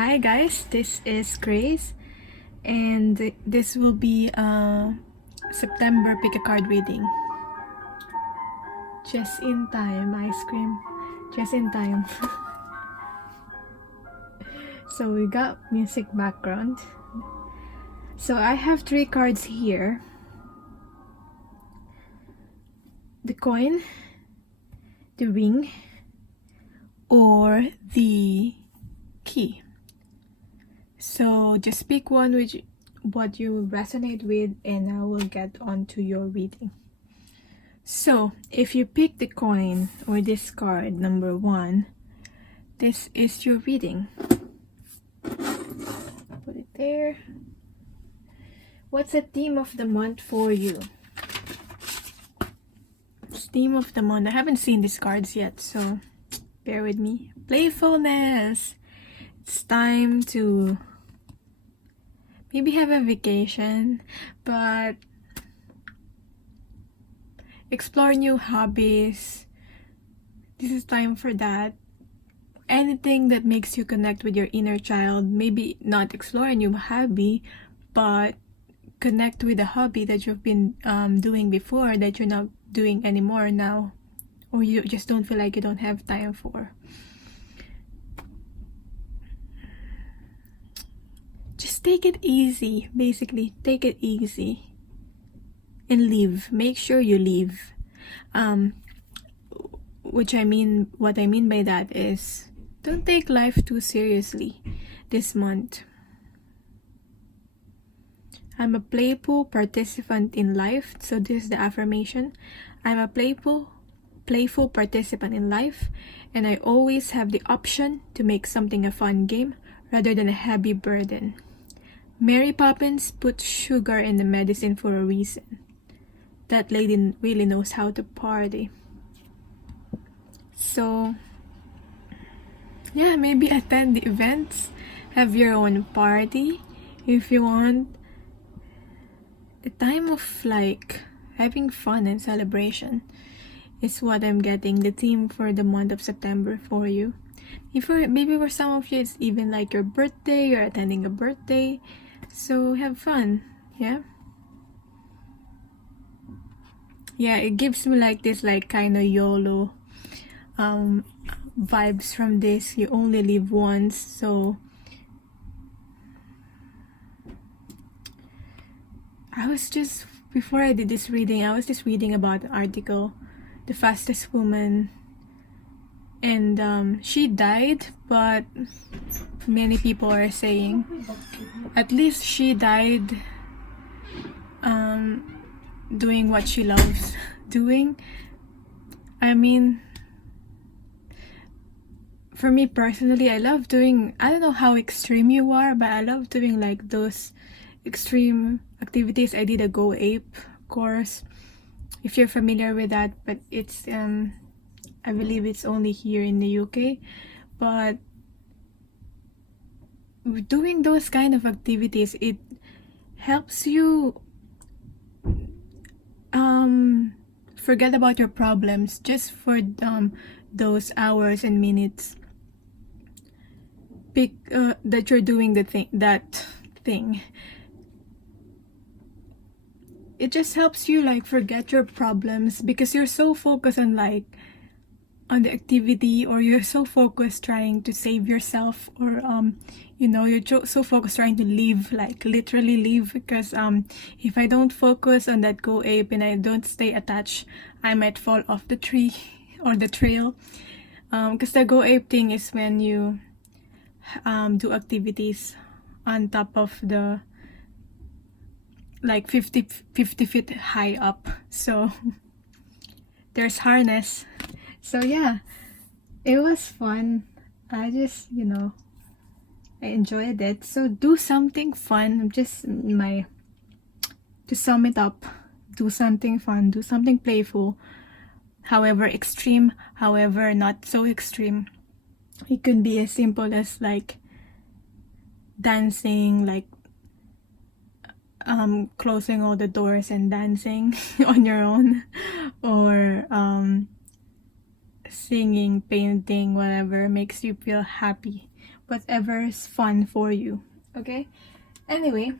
Hi guys, this is Grace, and this will be a September pick a card reading. Just in time, ice cream. Just in time. So we got music background. So I have 3 cards here. The coin, the ring, or the key. So just pick one which what you resonate with, and I will get on to your reading. So if you pick the coin or this card, number 1, this is your reading. Put it there. What's the theme of the month for you? Theme of the month. I haven't seen these cards yet, so bear with me. Playfulness. It's time to maybe have a vacation, but explore new hobbies. This is time for that. Anything that makes you connect with your inner child. Maybe not explore a new hobby, but connect with a hobby that you've been doing before that you're not doing anymore now, or you just don't feel like you don't have time for. Just take it easy. Basically, take it easy and leave. Make sure you leave. What I mean by that is, don't take life too seriously this month. I'm a playful participant in life. So this is the affirmation. I'm a playful participant in life, and I always have the option to make something a fun game rather than a heavy burden. Mary Poppins put sugar in the medicine for a reason. That lady really knows how to party. So yeah, maybe attend the events, have your own party if you want. The time of like having fun and celebration is what I'm getting. The theme for the month of September for you. Maybe for some of you it's even like your birthday, you're attending a birthday. So have fun, yeah? Yeah, it gives me like this like kind of YOLO vibes from this. You only live once, so before I did this reading, I was just reading about an article, the fastest woman, and she died, but many people are saying at least she died doing what she loves doing. I mean, for me personally, I love doing, I don't know how extreme you are, but I love doing like those extreme activities. I did a Go Ape course, if you're familiar with that, but it's I believe it's only here in the UK. But doing those kind of activities, it helps you forget about your problems just for those hours and minutes that you're doing that thing. It just helps you like forget your problems because you're so focused on like on the activity, or you're so focused trying to save yourself, or you're so focused trying to live, like literally live, because if I don't focus on that Go Ape and I don't stay attached, I might fall off the tree or the trail, because the Go Ape thing is when you do activities on top of the like 50 feet high up, so there's harness. So yeah, it was fun. I just I enjoyed it. So do something fun. To sum it up, do something fun, do something playful, however extreme, however not so extreme. It could be as simple as like dancing, like closing all the doors and dancing on your own, or singing, painting, whatever makes you feel happy, whatever's fun for you. Okay, anyway,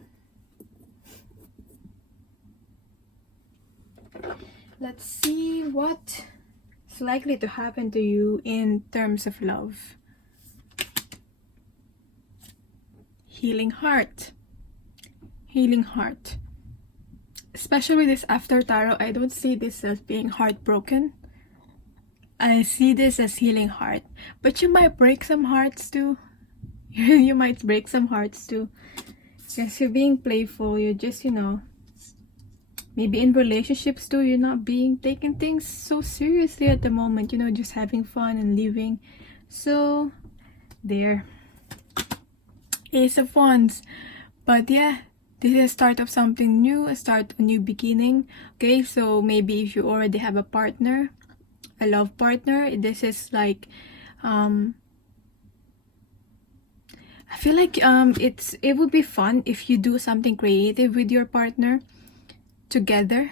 let's see what is likely to happen to you in terms of love. Healing heart. Healing heart. Especially with this after tarot, I don't see this as being heartbroken. I see this as healing heart. But you might break some hearts too. You might break some hearts too. Because you're being playful. You're just, maybe in relationships too, you're not taking things so seriously at the moment. Just having fun and living. So, there. Ace of Wands. But yeah, this is a start of something new, a new beginning. Okay, so maybe if you already have a partner, a love partner, this is like, I feel like it would be fun if you do something creative with your partner together.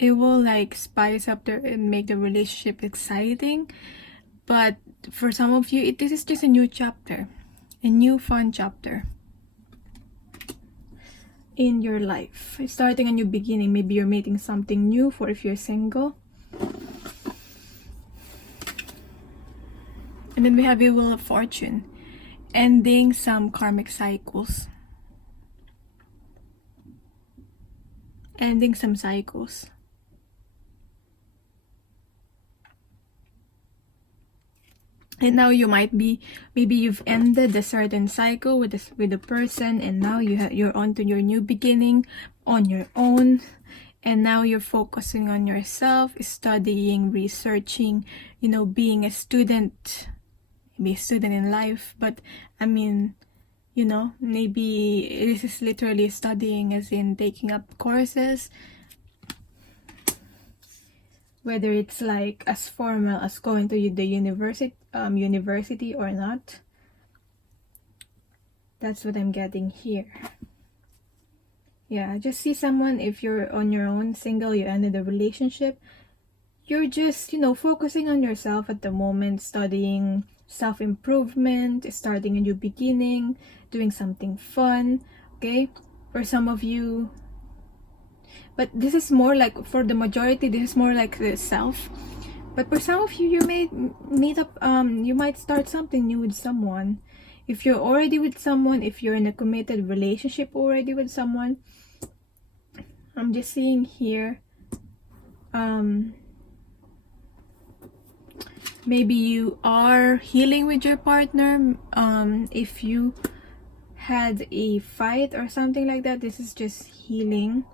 It will like spice up and make the relationship exciting. But for some of you, this is just a new chapter, a new fun chapter in your life, starting a new beginning. Maybe you're meeting something new for if you're single. And then we have a Wheel of Fortune, ending some karmic cycles. Ending some cycles. And now you might be, maybe you've ended a certain cycle with a person, and now you're on to your new beginning on your own, and now you're focusing on yourself, studying, researching, being a student, maybe a student in life. But I mean, maybe this is literally studying, as in taking up courses. Whether it's like as formal as going to the university or not. That's what I'm getting here. Yeah, I just see someone, if you're on your own, single, you ended a relationship, you're just, focusing on yourself at the moment, studying self-improvement, starting a new beginning, doing something fun, okay? For some of you, but this is more like, for the majority, this is more like the self. But for some of you, you may meet up, you might start something new with someone. If you're already with someone, if you're in a committed relationship already with someone, I'm just seeing here, maybe you are healing with your partner. If you had a fight or something like that, this is just healing.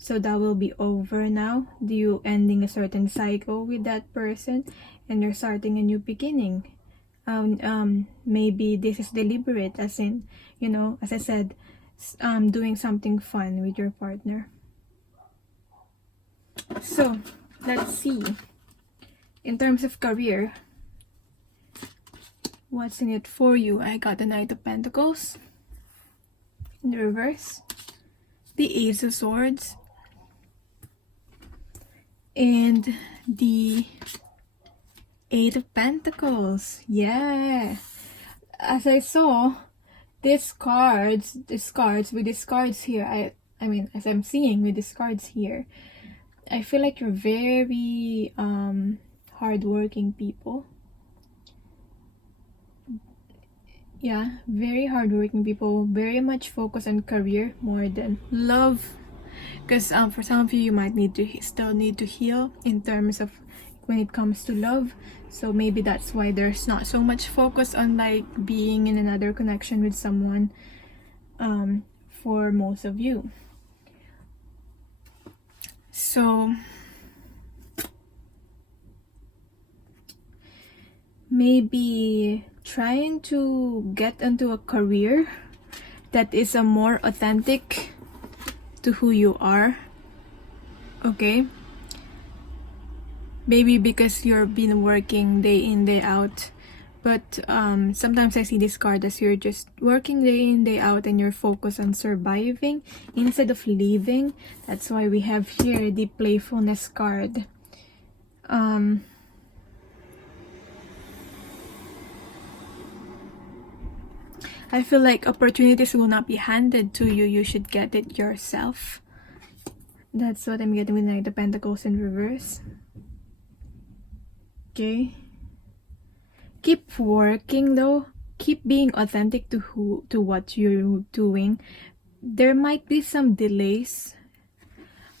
So that will be over now. You ending a certain cycle with that person, and you're starting a new beginning. Maybe this is deliberate, as in, as I said, doing something fun with your partner. So let's see. In terms of career, what's in it for you? I got the Knight of Pentacles in the reverse, the Ace of Swords, and the Eight of Pentacles. Yeah, as I saw these cards with these cards here, I mean, as I'm seeing with these cards here, I feel like you're very hardworking people. Yeah, very hardworking people, very much focused on career more than love. Because for some of you, you might still need to heal in terms of when it comes to love. So maybe that's why there's not so much focus on like being in another connection with someone for most of you. So maybe trying to get into a career that is a more authentic to who you are. Okay, maybe because you've been working day in, day out, but sometimes I see this card as you're just working day in, day out, and you're focused on surviving instead of living. That's why we have here the playfulness card. I feel like opportunities will not be handed to you. You should get it yourself. That's what I'm getting with Knight of Pentacles in reverse. Okay. Keep working though. Keep being authentic to what you're doing. There might be some delays.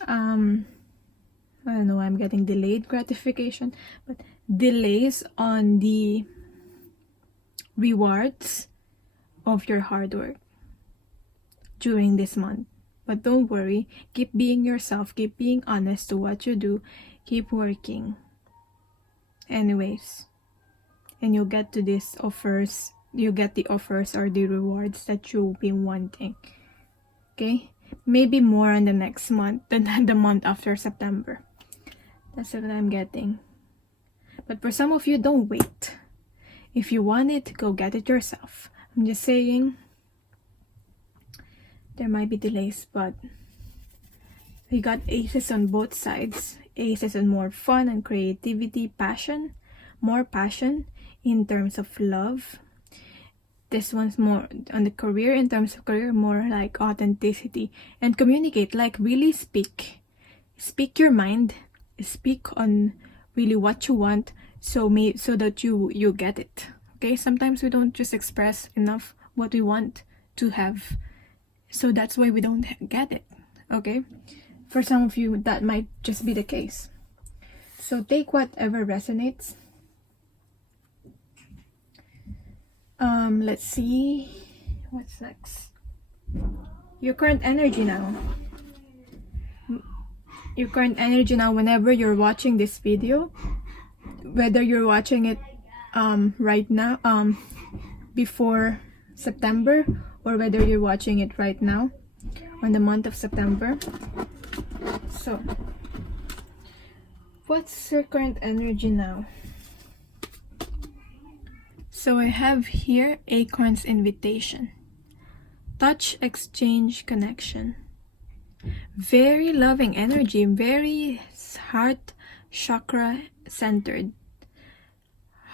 I don't know, I'm getting delayed gratification, but delays on the rewards of your hard work during this month. But don't worry, keep being yourself, keep being honest to what you do, keep working. Anyways, and you'll get to these offers, you get the offers or the rewards that you've been wanting. Okay? Maybe more in the next month than the month after September. That's what I'm getting. But for some of you, don't wait. If you want it, go get it yourself. I'm just saying, there might be delays, but we got aces on both sides. Aces on more fun and creativity, passion, more passion in terms of love. This one's more on the career, in terms of career, more like authenticity and communicate, like really speak your mind, speak on really what you want, so that you get it. Okay, sometimes we don't just express enough what we want to have, so that's why we don't get it. Okay, for some of you that might just be the case, so take whatever resonates. Let's see what's next. Your current energy now. Your current energy now, whenever you're watching this video, whether you're watching it right now, before September, or whether you're watching it right now on the month of September. So what's your current energy now? So I have here Acorn's invitation. Touch, exchange, connection. Very loving energy, very heart chakra centered.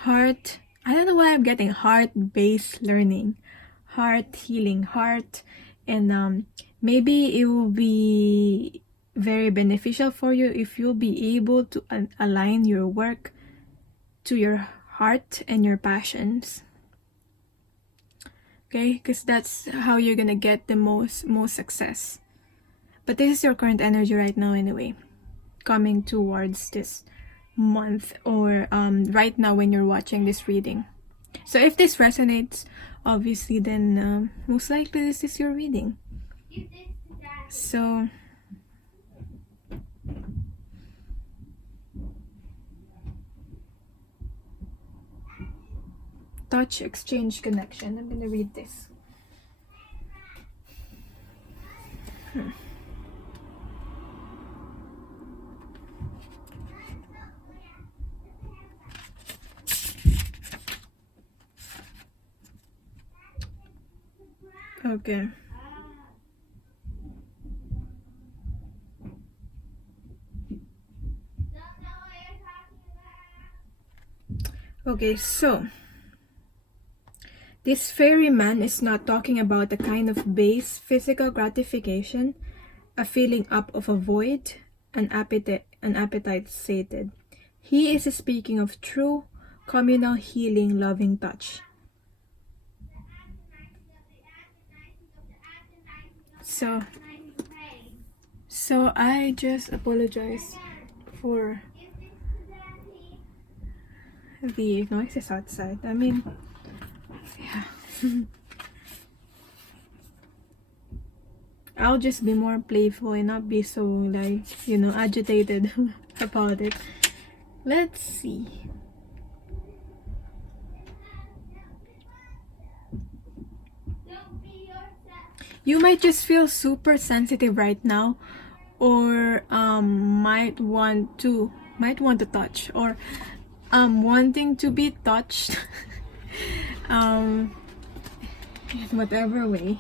Heart, I don't know why I'm getting heart-based learning, heart healing, heart, and maybe it will be very beneficial for you if you'll be able to align your work to your heart and your passions. Okay, because that's how you're gonna get the most success. But this is your current energy right now anyway, coming towards this month, or right now when you're watching this reading. So if this resonates, obviously, then most likely this is your reading. So touch, exchange, connection. I'm gonna read this. Okay. Okay, so this ferryman is not talking about a kind of base physical gratification, a filling up of a void, an appetite sated. He is speaking of true communal healing, loving touch. So I just apologize for the noises outside. I mean, yeah. I'll just be more playful and not be so, like, agitated about it. Let's see. You might just feel super sensitive right now, or might want to touch, or wanting to be touched. In whatever way.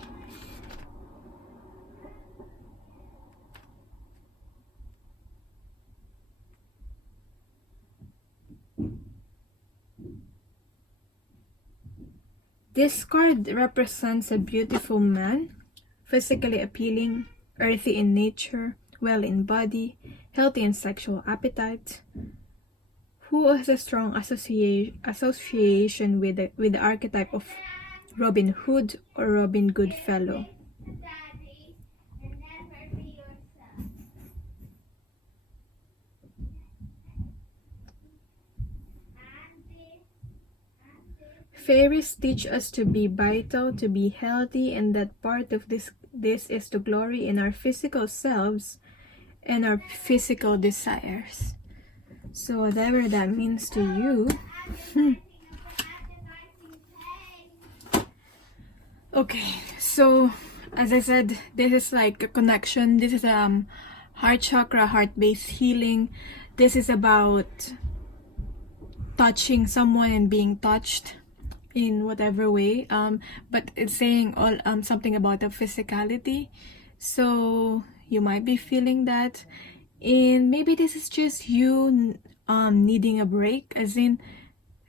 This card represents a beautiful man, physically appealing, earthy in nature, well in body, healthy in sexual appetite, who has a strong association with the archetype of Robin Hood or Robin Goodfellow. Fairies teach us to be vital, to be healthy, and that part of this is to glory in our physical selves and our physical desires. So whatever that means to you. Okay, so as I said, this is like a connection. This is heart chakra, heart-based healing. This is about touching someone and being touched in whatever way, but it's saying all something about the physicality. So you might be feeling that, and maybe this is just you needing a break, as in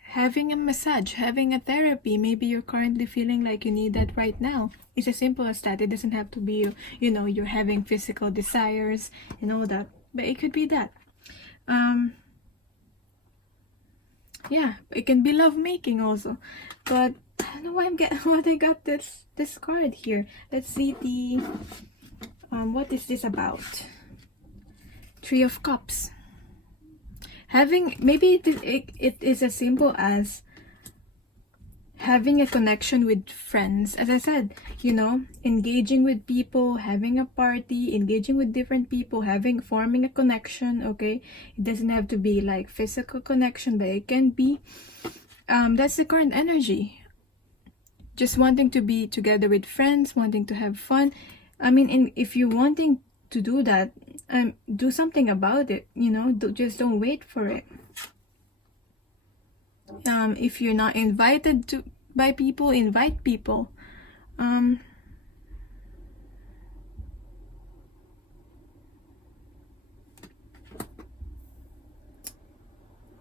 having a massage, having a therapy. Maybe you're currently feeling like you need that right now. It's as simple as that. It doesn't have to be, you know, you're having physical desires and all that, but it could be that. Yeah, it can be love making also, but I don't know why what I got this card here. Let's see the what is this about? Three of Cups. Having, maybe it is as simple as having a connection with friends. As I said, you know, engaging with people, having a party, engaging with different people, forming a connection. Okay, it doesn't have to be like physical connection, but it can be. That's the current energy. Just wanting to be together with friends, wanting to have fun. I mean, if you're wanting to do that, do something about it. You know, just don't wait for it. If you're not invited by people, invite people.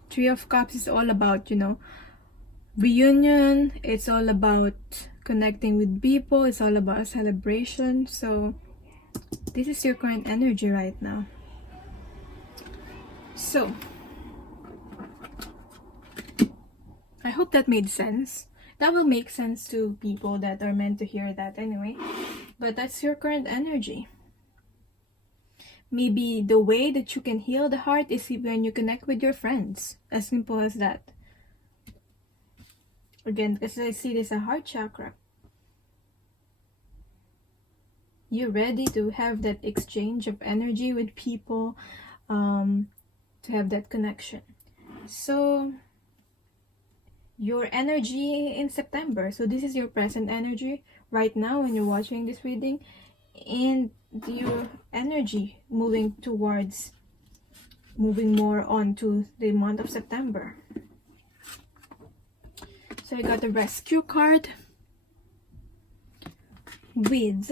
Three of Cups is all about, you know, reunion. It's all about connecting with people. It's all about a celebration. So this is your current energy right now. So I hope that made sense. That will make sense to people that are meant to hear that anyway. But that's your current energy. Maybe the way that you can heal the heart is when you connect with your friends. As simple as that. Again, as I see this, a heart chakra. You're ready to have that exchange of energy with people, to have that connection. So your energy in September. So this is your present energy right now when you're watching this reading, and your energy moving more on to the month of September. So I got the Rescue card with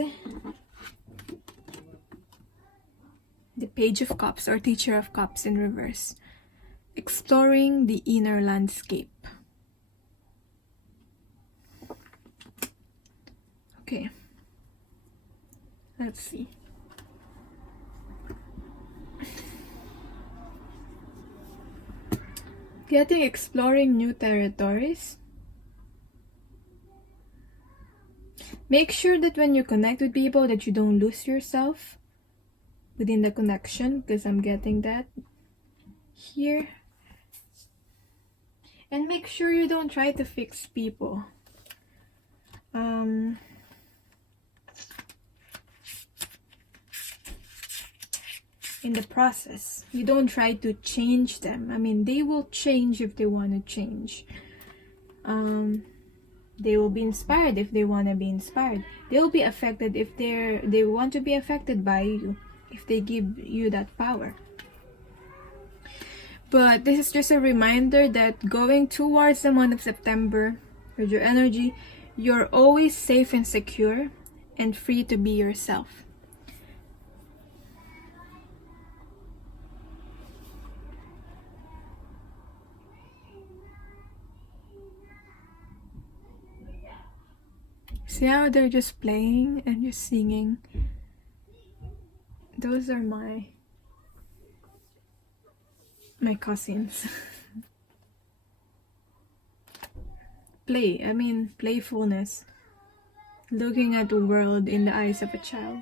the Page of Cups or Teacher of Cups in reverse. Exploring the inner landscape. Okay, let's see. Exploring new territories. Make sure that when you connect with people that you don't lose yourself within the connection, because I'm getting that here. And make sure you don't try to fix people. In the process, you don't try to change them. I mean, they will change if they want to change. They will be inspired if they want to be inspired. They will be affected if they want to be affected by you, if they give you that power. But this is just a reminder that going towards the month of September with your energy, you're always safe and secure and free to be yourself. See how they're just playing and just singing? Those are my cousins. Playfulness. Looking at the world in the eyes of a child.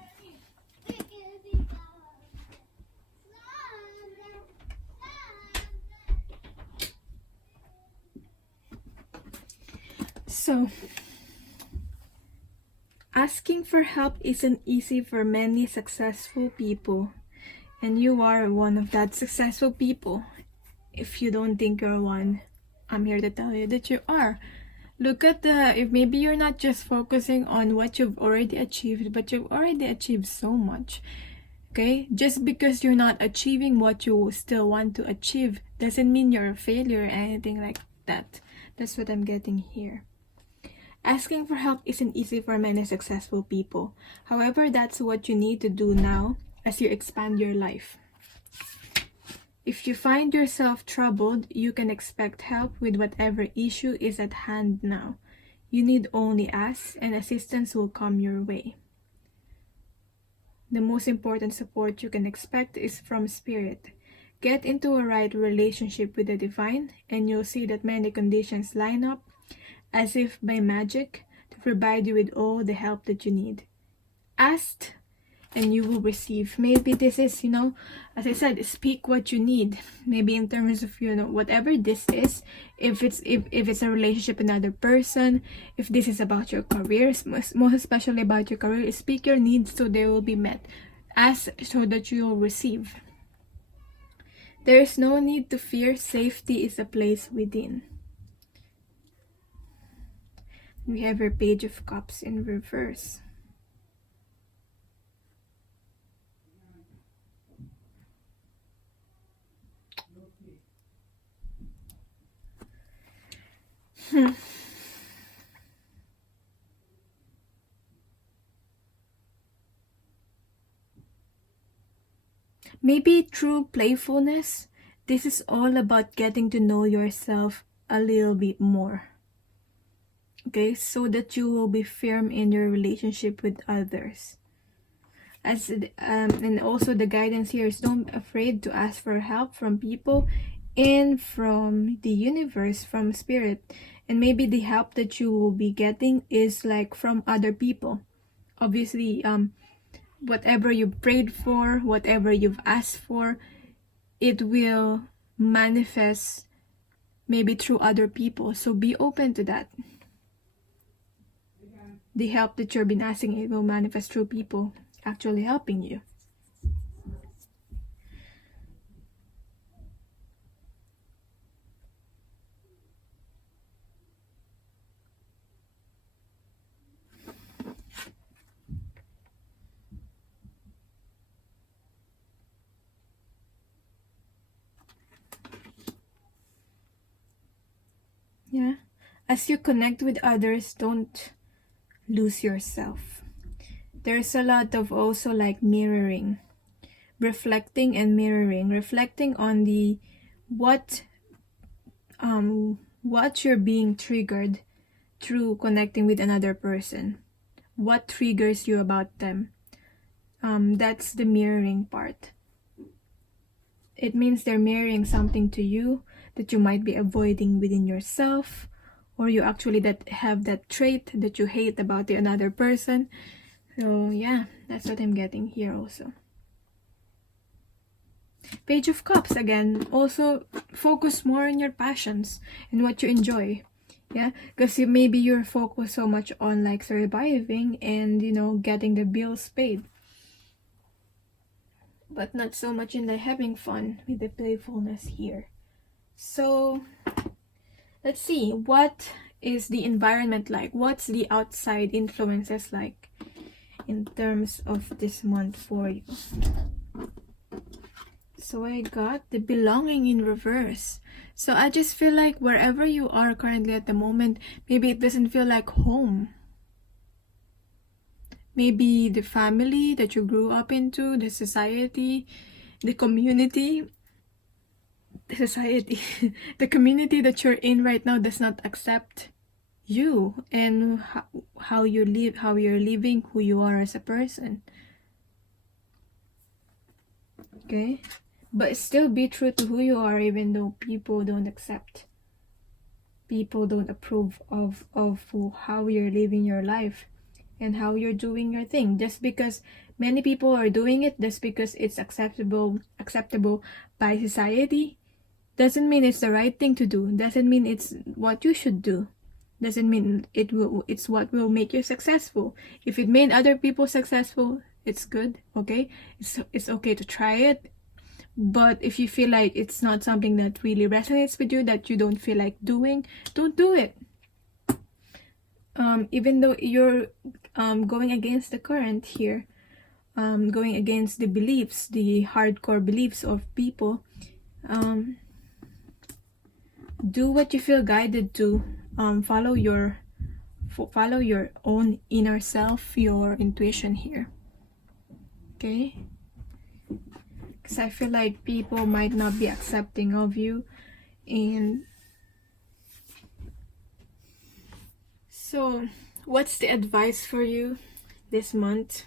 So, asking for help isn't easy for many successful people. And you are one of that successful people. If you don't think you're one, I'm here to tell you that you are. Look at if maybe you're not just focusing on what you've already achieved, but you've already achieved so much. Okay? Just because you're not achieving what you still want to achieve doesn't mean you're a failure or anything like that. That's what I'm getting here. Asking for help isn't easy for many successful people. However, that's what you need to do now as you expand your life. If you find yourself troubled, you can expect help with whatever issue is at hand now. You need only ask, and assistance will come your way. The most important support you can expect is from Spirit. Get into a right relationship with the Divine, and you'll see that many conditions line up as if by magic to provide you with all the help that you need. Ask and you will receive. Maybe this is, as I said, speak what you need. Maybe in terms of, whatever this is, if it's a relationship with another person, if this is about your career, most especially about your career, speak your needs so they will be met. Ask so that you will receive. There is no need to fear. Safety is a place within. We have your Page of Cups in reverse. Maybe through playfulness, this is all about getting to know yourself a little bit more. Okay, so that you will be firm in your relationship with others. And also the guidance here is don't be afraid to ask for help from people and from the universe, from Spirit. And maybe the help that you will be getting is like from other people. Obviously, whatever you prayed for, whatever you've asked for, it will manifest maybe through other people. So be open to that. The help that you've been asking, it will manifest through people actually helping you. Yeah. As you connect with others, don't lose yourself. There's a lot of also like mirroring, reflecting and mirroring, reflecting on the what you're being triggered through connecting with another person. What triggers you about them? That's the mirroring part. It means they're mirroring something to you that you might be avoiding within yourself, or you actually that have that trait that you hate about the another person. So yeah, that's what I'm getting here also. Page of Cups again. Also focus more on your passions and what you enjoy. Yeah, because maybe you're focused so much on like surviving and getting the bills paid, but not so much in the having fun with the playfulness here. So let's see, what is the environment like? What's the outside influences like in terms of this month for you? So I got the belonging in reverse. So I just feel like wherever you are currently at the moment, maybe it doesn't feel like home. Maybe the family that you grew up into, the society, the community, the community that you're in right now does not accept you and how you live, how you're living, who you are as a person. Okay, but still be true to who you are, even though people don't accept, people don't approve of how you're living your life and how you're doing your thing. Just because many people are doing it, just because it's acceptable by society, doesn't mean it's the right thing to do. Doesn't mean it's what you should do. Doesn't mean it's what will make you successful. If it made other people successful, it's good. Okay, it's okay to try it. But if you feel like it's not something that really resonates with you, that you don't feel like doing, don't do it. Even though you're going against the current here, going against the beliefs, the hardcore beliefs of people, do what you feel guided to. Follow your own inner self, your intuition here. Okay, because I feel like people might not be accepting of you. And so what's the advice for you this month?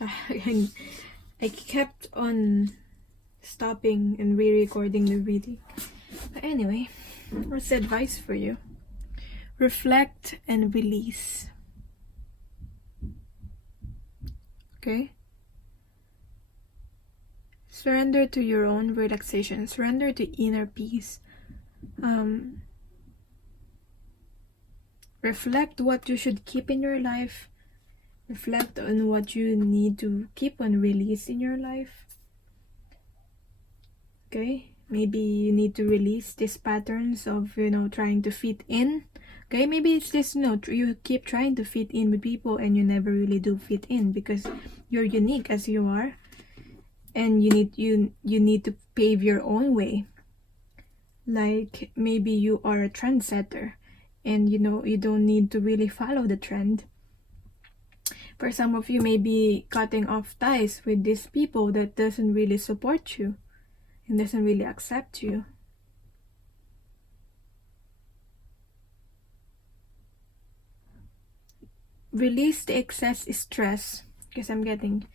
I kept on stopping and re-recording the reading, but anyway, what's the advice for you? Reflect and release. Okay, surrender to your own relaxation, surrender to inner peace. Reflect what you should keep in your life. Reflect on what you need to keep on release in your life. Okay, maybe you need to release these patterns of, trying to fit in. Okay, maybe it's just, you keep trying to fit in with people and you never really do fit in, because you're unique as you are, and you need to pave your own way. Like maybe you are a trendsetter and you don't need to really follow the trend. For some of you, maybe cutting off ties with these people that doesn't really support you and doesn't really accept you. Release the excess stress, because I'm getting,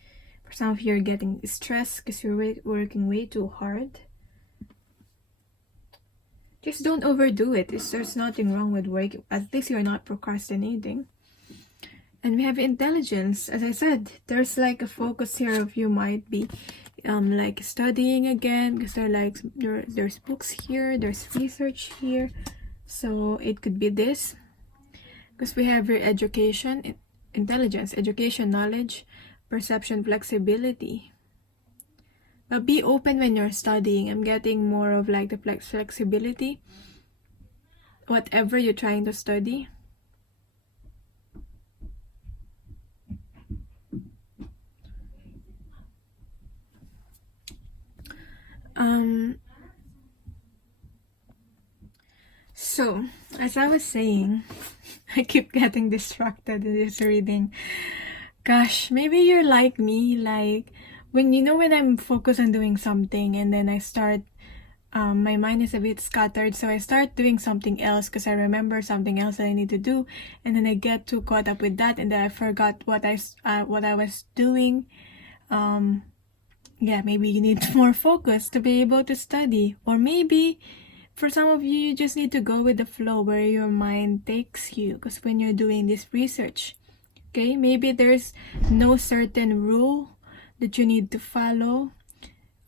for some of you, you're getting stressed because you're working way too hard. Just don't overdo it. There's nothing wrong with work. At least you're not procrastinating. And we have intelligence. As I said, there's like a focus here of you might be like studying again, because there's books here, there's research here. So it could be this, because we have your education, intelligence, education, knowledge, perception, flexibility. But be open when you're studying. I'm getting more of like the flexibility, whatever you're trying to study. So as I was saying, I keep getting distracted in this reading. Gosh, maybe you're like me, like when I'm focused on doing something and then I start, my mind is a bit scattered, so I start doing something else because I remember something else that I need to do, and then I get too caught up with that, and then I forgot what I was doing. Yeah, maybe you need more focus to be able to study, or maybe for some of you, you just need to go with the flow where your mind takes you, because when you're doing this research, okay, maybe there's no certain rule that you need to follow.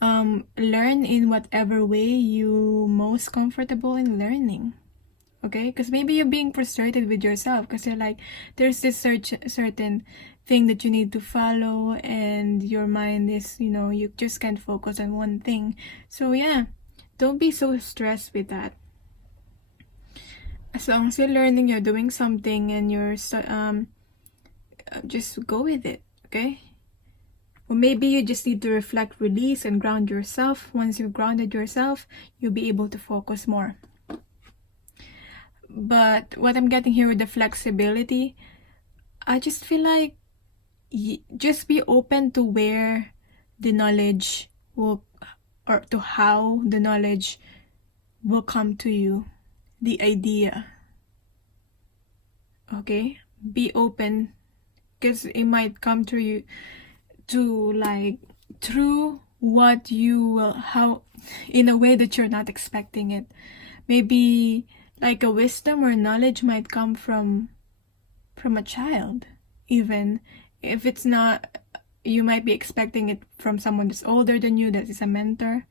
Learn in whatever way you most comfortable in learning. Okay, because maybe you're being frustrated with yourself because you're like, there's this certain thing that you need to follow, and your mind is, you just can't focus on one thing. So yeah, don't be so stressed with that. As long as you're learning, you're doing something, and you're just go with it. Okay. Or maybe you just need to reflect, release, and ground yourself. Once you've grounded yourself, you'll be able to focus more. But what I'm getting here with the flexibility, I just feel like just be open to where the knowledge will, or to how the knowledge will come to you, the idea. Okay, be open, because it might come to you to like through what you will, how, in a way that you're not expecting it. Maybe like a wisdom or knowledge might come from a child, even if it's not, you might be expecting it from someone that's older than you, that is a mentor.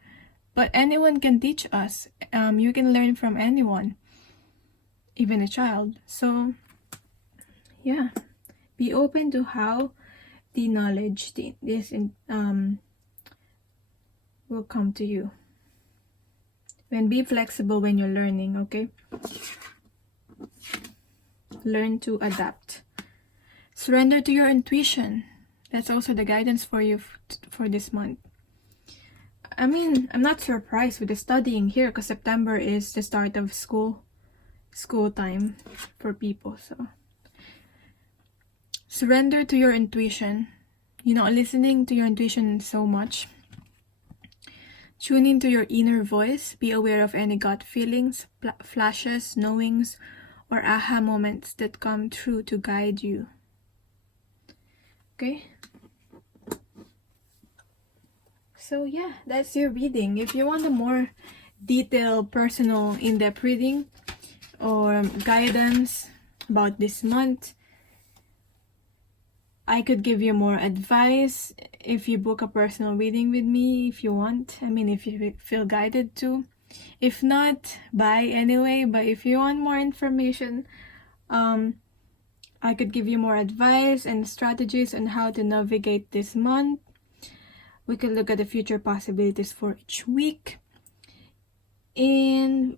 But anyone can teach us. You can learn from anyone, even a child. So yeah, be open to how the knowledge, will come to you. And be flexible when you're learning, okay? Learn to adapt. Surrender to your intuition. That's also the guidance for you for this month. I mean, I'm not surprised with the studying here, because September is the start of school time for people. So surrender to your intuition. You know, listening to your intuition so much. Tune into your inner voice. Be aware of any gut feelings, flashes, knowings, or aha moments that come true to guide you. Okay? So yeah, that's your reading. If you want a more detailed, personal, in-depth reading or guidance about this month, I could give you more advice if you book a personal reading with me, if you want. I mean, if you feel guided to. If not, bye anyway. But if you want more information, I could give you more advice and strategies on how to navigate this month. We could look at the future possibilities for each week, and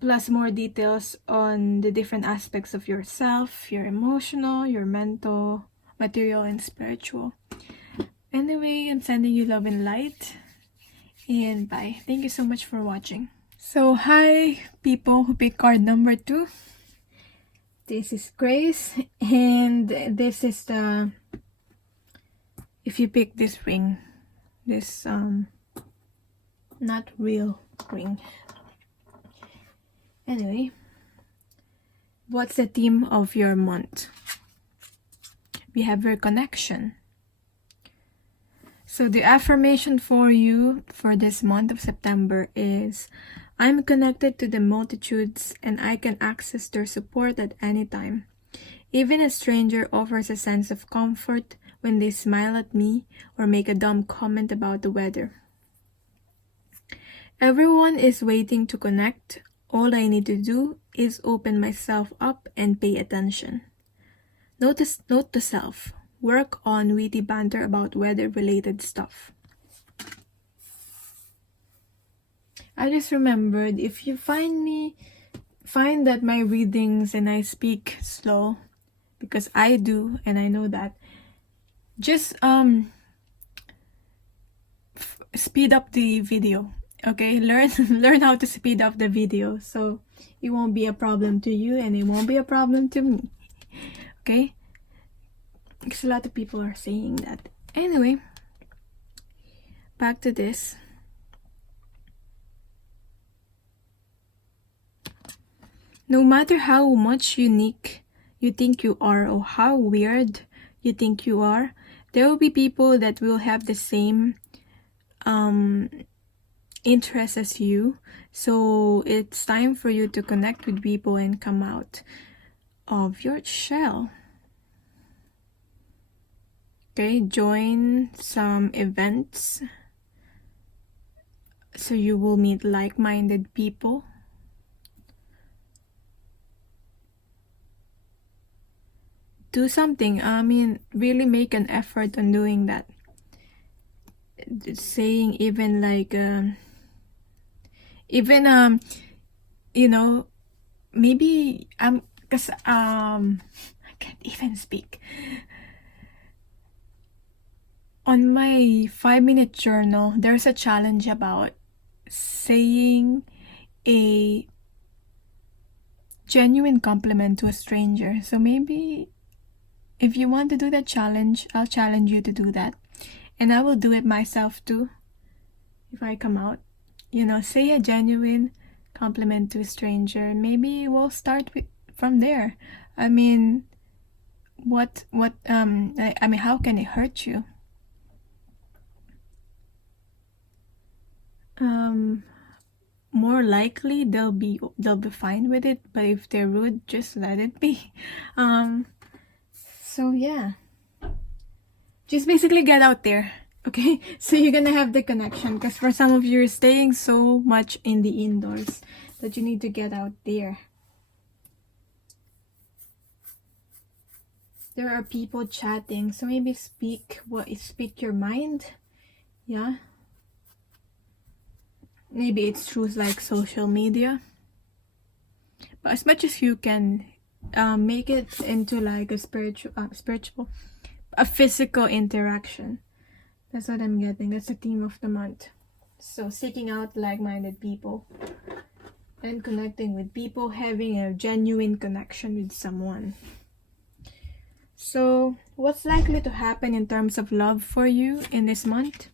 plus more details on the different aspects of yourself, your emotional, your mental, material, and spiritual. Anyway, I'm sending you love and light, and bye. Thank you so much for watching. So hi people who pick card number 2. This is Grace, and this is the, if you pick this ring, this not real ring. Anyway, what's the theme of your month? We have your connection. So the affirmation for you for this month of September is, I'm connected to the multitudes and I can access their support at any time. Even a stranger offers a sense of comfort when they smile at me or make a dumb comment about the weather. Everyone is waiting to connect. All I need to do is open myself up and pay attention. Note to self. Work on witty banter about weather-related stuff. I just remembered, if you find that my readings and I speak slow, because I do, and I know that, just speed up the video. Okay, learn how to speed up the video, so it won't be a problem to you and it won't be a problem to me. Okay, because a lot of people are saying that. Anyway, back to this. No matter how much unique you think you are or how weird you think you are, there will be people that will have the same interest as you. So it's time for you to connect with people and come out of your shell. Okay, join some events so you will meet like-minded people. Do something. I mean, really make an effort on doing that. Saying even like you know, maybe because I can't even speak. On my 5-minute journal, there's a challenge about saying a genuine compliment to a stranger. So maybe if you want to do that challenge, I'll challenge you to do that. And I will do it myself too. If I come out, you know, say a genuine compliment to a stranger. Maybe we'll start from there. I mean, I mean, how can it hurt you? More likely they'll be fine with it, but if they're rude, just let it be. So yeah, just basically get out there, okay? So you're gonna have the connection, because for some of you, you're staying so much in the indoors that you need to get out there. There are people chatting, so maybe speak your mind. Yeah, maybe it's through like social media, but as much as you can, make it into like a physical interaction. That's what I'm getting. That's the theme of the month. So seeking out like-minded people and connecting with people, having a genuine connection with someone. So what's likely to happen in terms of love for you in this month?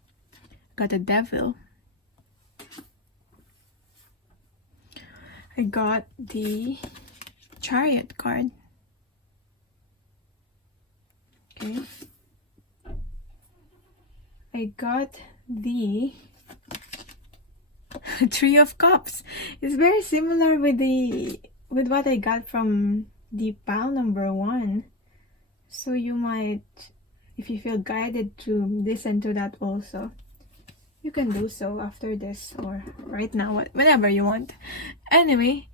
Got a Devil. I got the Chariot card. Okay. I got the Three of Cups. It's very similar with what I got from the pile number 1. So you might, if you feel guided to listen to that also, you can do so after this or right now, whenever you want. Anyway,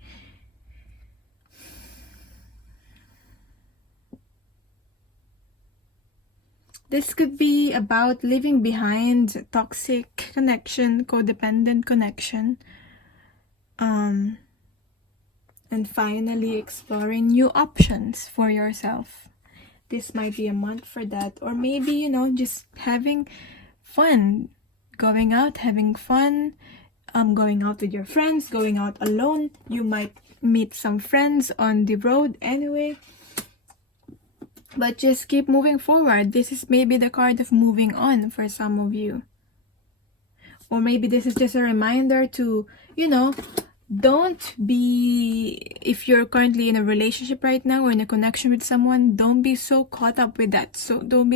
this could be about leaving behind toxic connection, codependent connection, and finally exploring new options for yourself. This might be a month for that, or maybe, you know, just having fun, going out, having fun, going out with your friends, going out alone. You might meet some friends on the road anyway. But just keep moving forward. This is maybe the card of moving on for some of you. Or maybe this is just a reminder to, you know, don't be, if you're currently in a relationship right now or in a connection with someone, don't be so caught up with that. So don't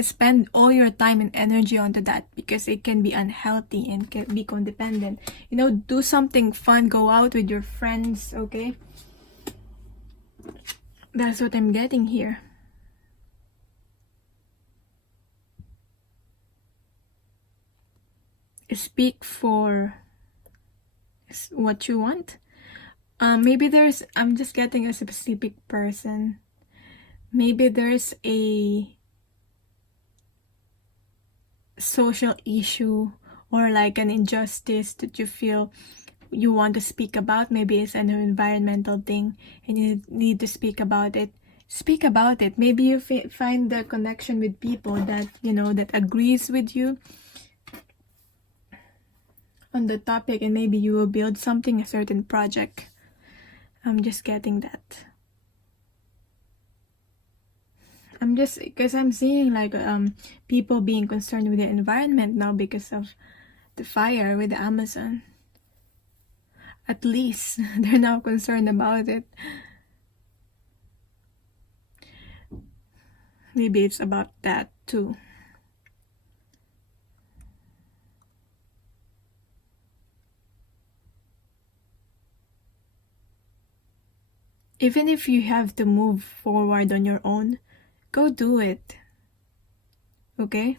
spend all your time and energy onto that, because it can be unhealthy and can be codependent. You know, do something fun, go out with your friends, okay? That's what I'm getting here. Speak for what you want. Maybe I'm just getting a specific person. Maybe there's a social issue or like an injustice that you feel you want to speak about. Maybe it's an environmental thing and you need to speak about it. Speak about it. Maybe you find the connection with people that, you know, that agrees with you on the topic, and maybe you will build something, a certain project. I'm just getting that. Because I'm seeing like people being concerned with the environment now because of the fire with the Amazon. At least they're now concerned about it. Maybe it's about that too. Even if you have to move forward on your own, go do it. Okay?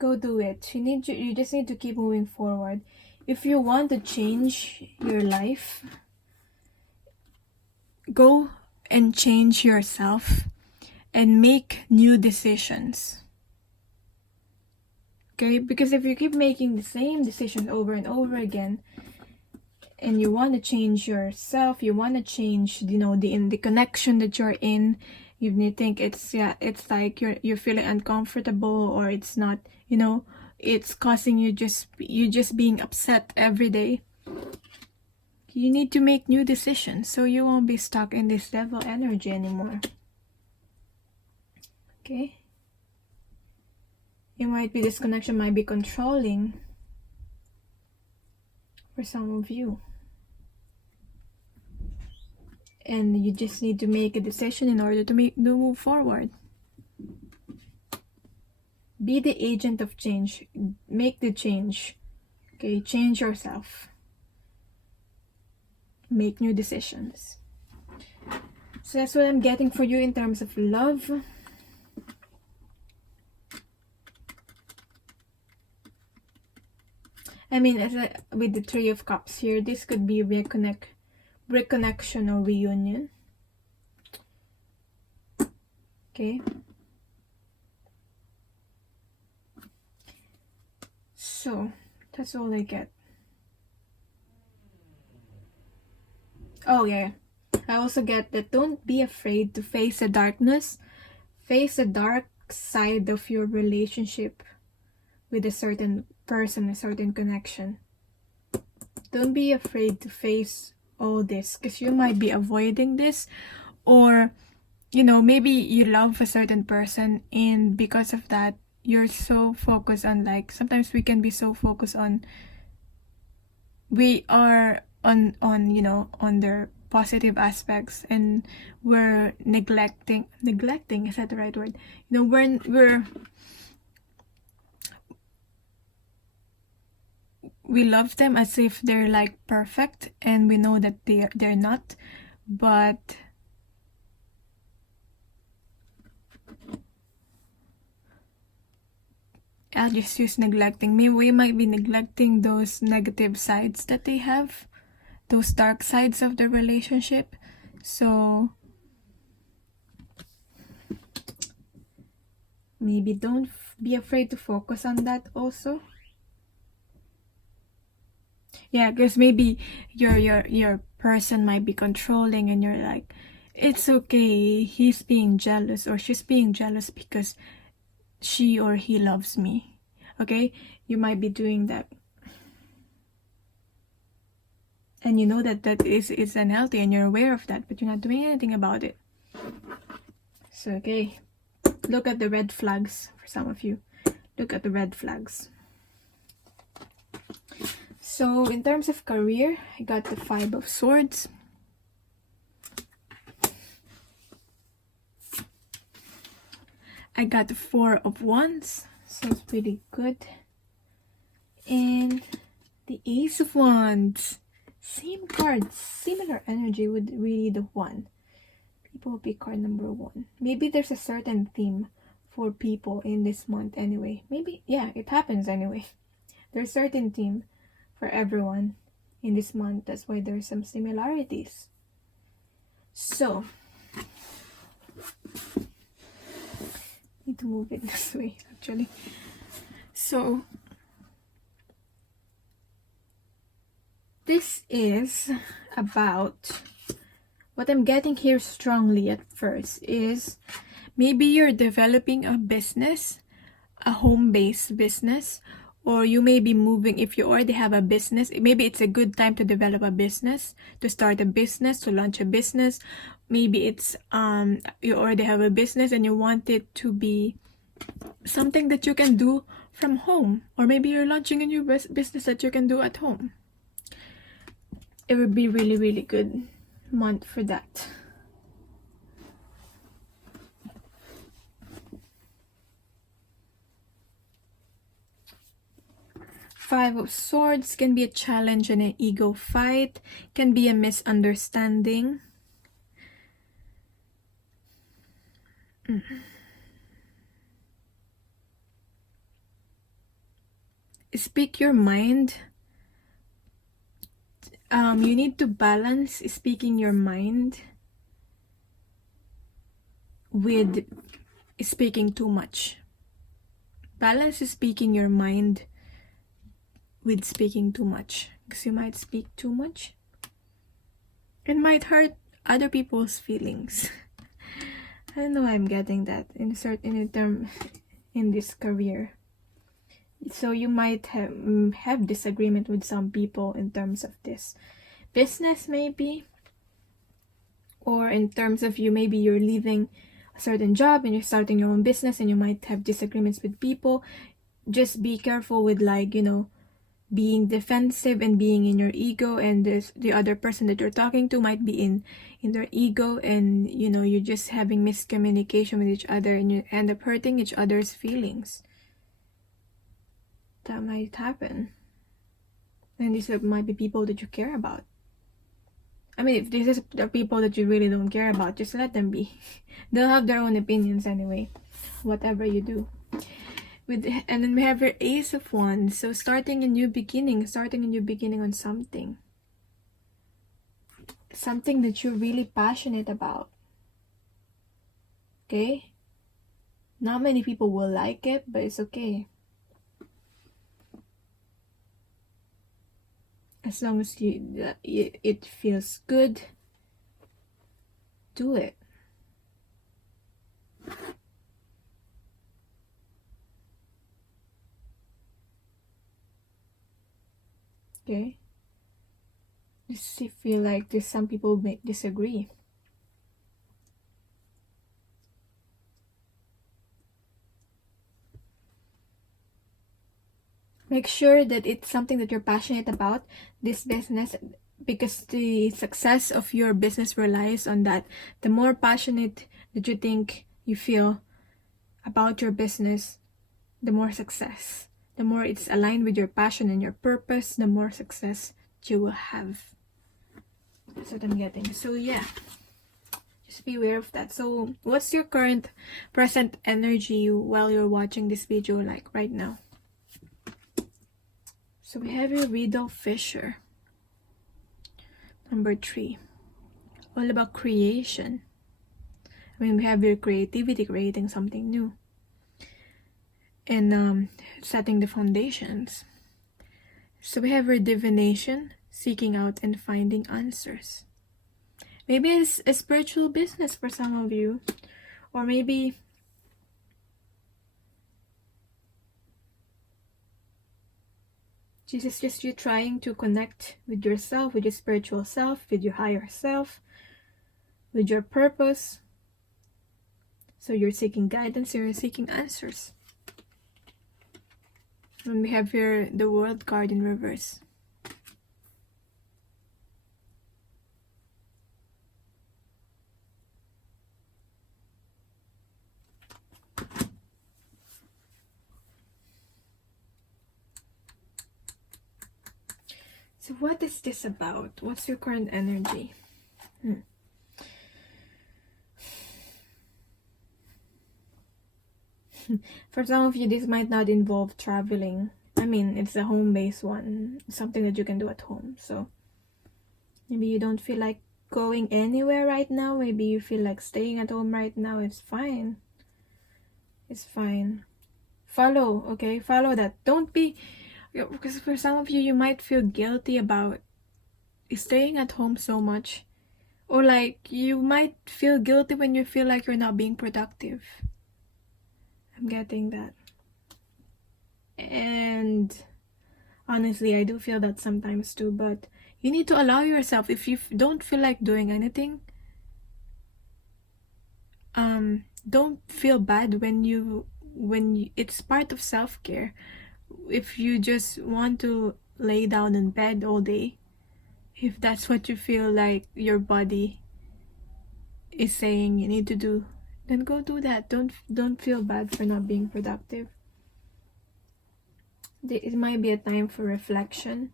Go do it. You just need to keep moving forward. If you want to change your life, go and change yourself and make new decisions. Okay? Because if you keep making the same decisions over and over again, and you want to change yourself, you want to change, you know, the connection that you're in, you think it's like you're feeling uncomfortable, or it's not, you know, it's causing you just being upset every day. You need to make new decisions so you won't be stuck in this devil energy anymore. Okay? This connection might be controlling for some of you. And you just need to make a decision in order to move forward. Be the agent of change. Make the change. Okay, change yourself. Make new decisions. So that's what I'm getting for you in terms of love. I mean, with the Three of Cups here, this could be reconnection or reunion. Okay. So, that's all I get. Oh, yeah. I also get that don't be afraid to face the darkness. Face the dark side of your relationship with a certain person, a certain connection. Don't be afraid to face all this, because you might be avoiding this, or you know, maybe you love a certain person and because of that you're so focused on, like, sometimes we can be so focused on, we are on you know, on their positive aspects, and we're neglecting, is that the right word? You know, we love them as if they're like perfect, and we know that they're not. But I'll just use neglecting. Maybe we might be neglecting those negative sides that they have, those dark sides of the relationship. So maybe don't be afraid to focus on that also. Yeah, because maybe your person might be controlling, and you're like, it's okay, he's being jealous or she's being jealous because she or he loves me. Okay, you might be doing that, and you know that is unhealthy, and you're aware of that, but you're not doing anything about it. So okay, look at the red flags for some of you. Look at the red flags. So in terms of career, I got the 5 of Swords. I got the 4 of Wands, so it's pretty good. And the Ace of Wands. Same card, similar energy with really the 1. People will pick card number 1. Maybe there's a certain theme for people in this month anyway. Maybe, yeah, it happens anyway. There's a certain theme for everyone in this month. That's why there's some similarities. So, need to move it this way actually. So, this is about, what I'm getting here strongly at first is maybe you're developing a business, a home-based business, or you may be moving. If you already have a business, maybe it's a good time to develop a business, to start a business, to launch a business. Maybe it's you already have a business and you want it to be something that you can do from home, or maybe you're launching a new business that you can do at home. It would be really, really good month for that. Five of Swords can be a challenge and an ego fight, can be a misunderstanding. Speak your mind. You need to balance speaking your mind with speaking too much. Balance speaking your mind with speaking too much, because you might speak too much. It might hurt other people's feelings. I don't know why I'm getting that in this career. So you might have disagreement with some people in terms of this business maybe, or in terms of maybe you're leaving a certain job and you're starting your own business and you might have disagreements with people, just be careful with, like, you know, being defensive and being in your ego, and the other person that you're talking to might be in their ego, and you know, you're just having miscommunication with each other and you end up hurting each other's feelings. That might happen. And these might be people that you care about. I mean, if this is the people that you really don't care about, just let them be. They'll have their own opinions anyway, whatever you do. And then we have your Ace of Wands. So starting a new beginning on something. Something that you're really passionate about. Okay? Not many people will like it, but it's okay. As long as it feels good, do it. Okay? Just feel like there's some people may disagree. Make sure that it's something that you're passionate about, this business, because the success of your business relies on that. The more passionate that you think you feel about your business, the more success. The more it's aligned with your passion and your purpose, the more success you will have. That's what I'm getting. So yeah, just be aware of that. So what's your current present energy while you're watching this video like right now? So we have your Riddle Fisher. Number 3. All about creation. I mean, we have your creativity, creating something new. And setting the foundations. So we have your divination, seeking out and finding answers. Maybe it's a spiritual business for some of you. Or maybe this is just you trying to connect with yourself, with your spiritual self, with your higher self, with your purpose. So you're seeking guidance, you're seeking answers. And we have here the World card in reverse. So what is this about? What's your current energy? For some of you, this might not involve traveling. I mean, it's a home-based one. Something that you can do at home. So maybe you don't feel like going anywhere right now. Maybe you feel like staying at home right now. It's fine. It's fine. Follow, okay? Follow that. Don't be... Because for some of you, you might feel guilty about staying at home so much. Or like, you might feel guilty when you feel like you're not being productive. I'm getting that. And honestly, I do feel that sometimes too. But you need to allow yourself, if you don't feel like doing anything, don't feel bad when you it's part of self-care. If you just want to lay down in bed all day, if that's what you feel like your body is saying you need to do, then go do that. Don't feel bad for not being productive. It might be a time for reflection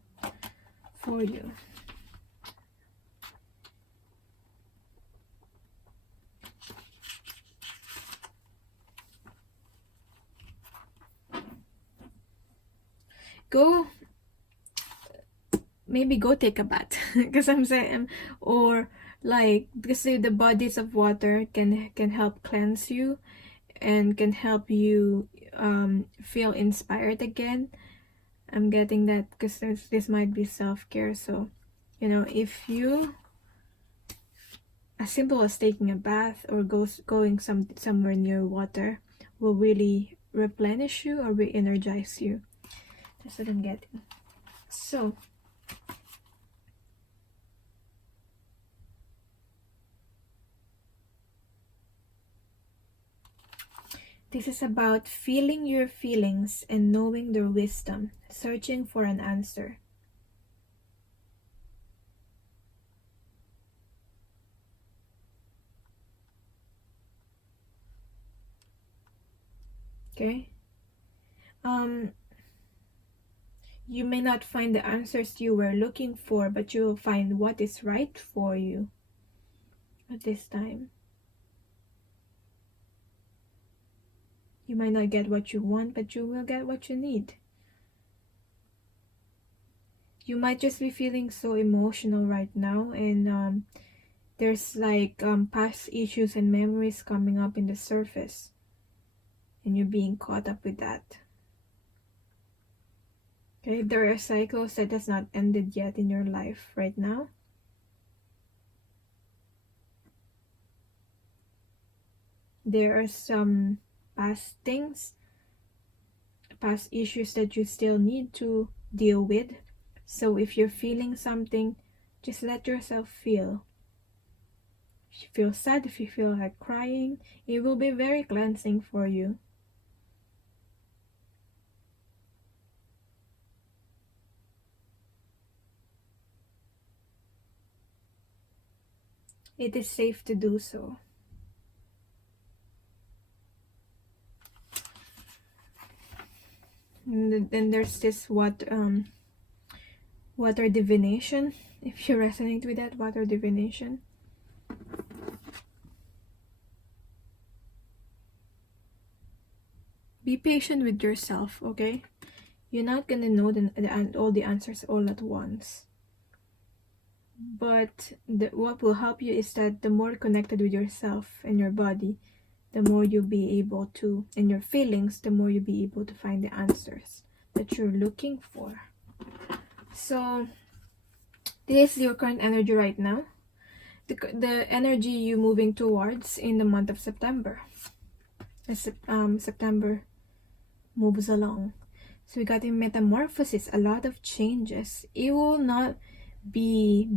for you. Maybe go take a bath. Because I'm saying, or like, because the bodies of water can help cleanse you and can help you feel inspired again. I'm getting that, because this might be self-care. So, you know, if you, as simple as taking a bath or going somewhere near water, will really replenish you or re-energize you. That's what I'm getting. So This is about feeling your feelings and knowing their wisdom, searching for an answer. Okay? You may not find the answers you were looking for, but you will find what is right for you at this time. You might not get what you want, but you will get what you need. You might just be feeling so emotional right now, and there's like past issues and memories coming up in the surface, and you're being caught up with that. Okay, there are cycles that has not ended yet in your life right now. There are some past things, past issues that you still need to deal with. So if you're feeling something, just let yourself feel. If you feel sad, if you feel like crying, it will be very cleansing for you. It is safe to do so. And then there's this water divination. If you resonate with that, water divination. Be patient with yourself, okay? You're not gonna know all the answers all at once. But what will help you is that the more connected with yourself and your body, the more you'll be able to, and your feelings, the more you'll be able to find the answers that you're looking for. So this is your current energy right now. The energy you moving towards in the month of September. As September moves along. So we got a metamorphosis, a lot of changes. It will not be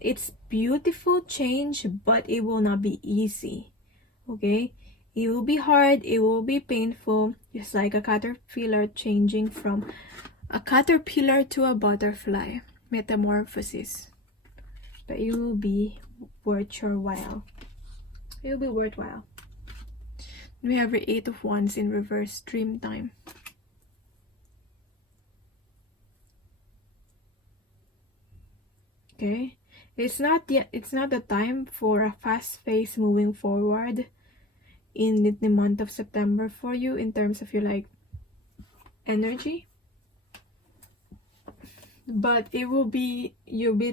it's beautiful change, but it will not be easy. Okay, it will be hard, it will be painful, just like a caterpillar changing from a caterpillar to a butterfly. Metamorphosis, but it will be worth your while. It will be worthwhile. We have the 8 of Wands in reverse, dream time. Okay, it's not the time for a fast pace moving forward in the month of September for you in terms of your like energy, but you'll be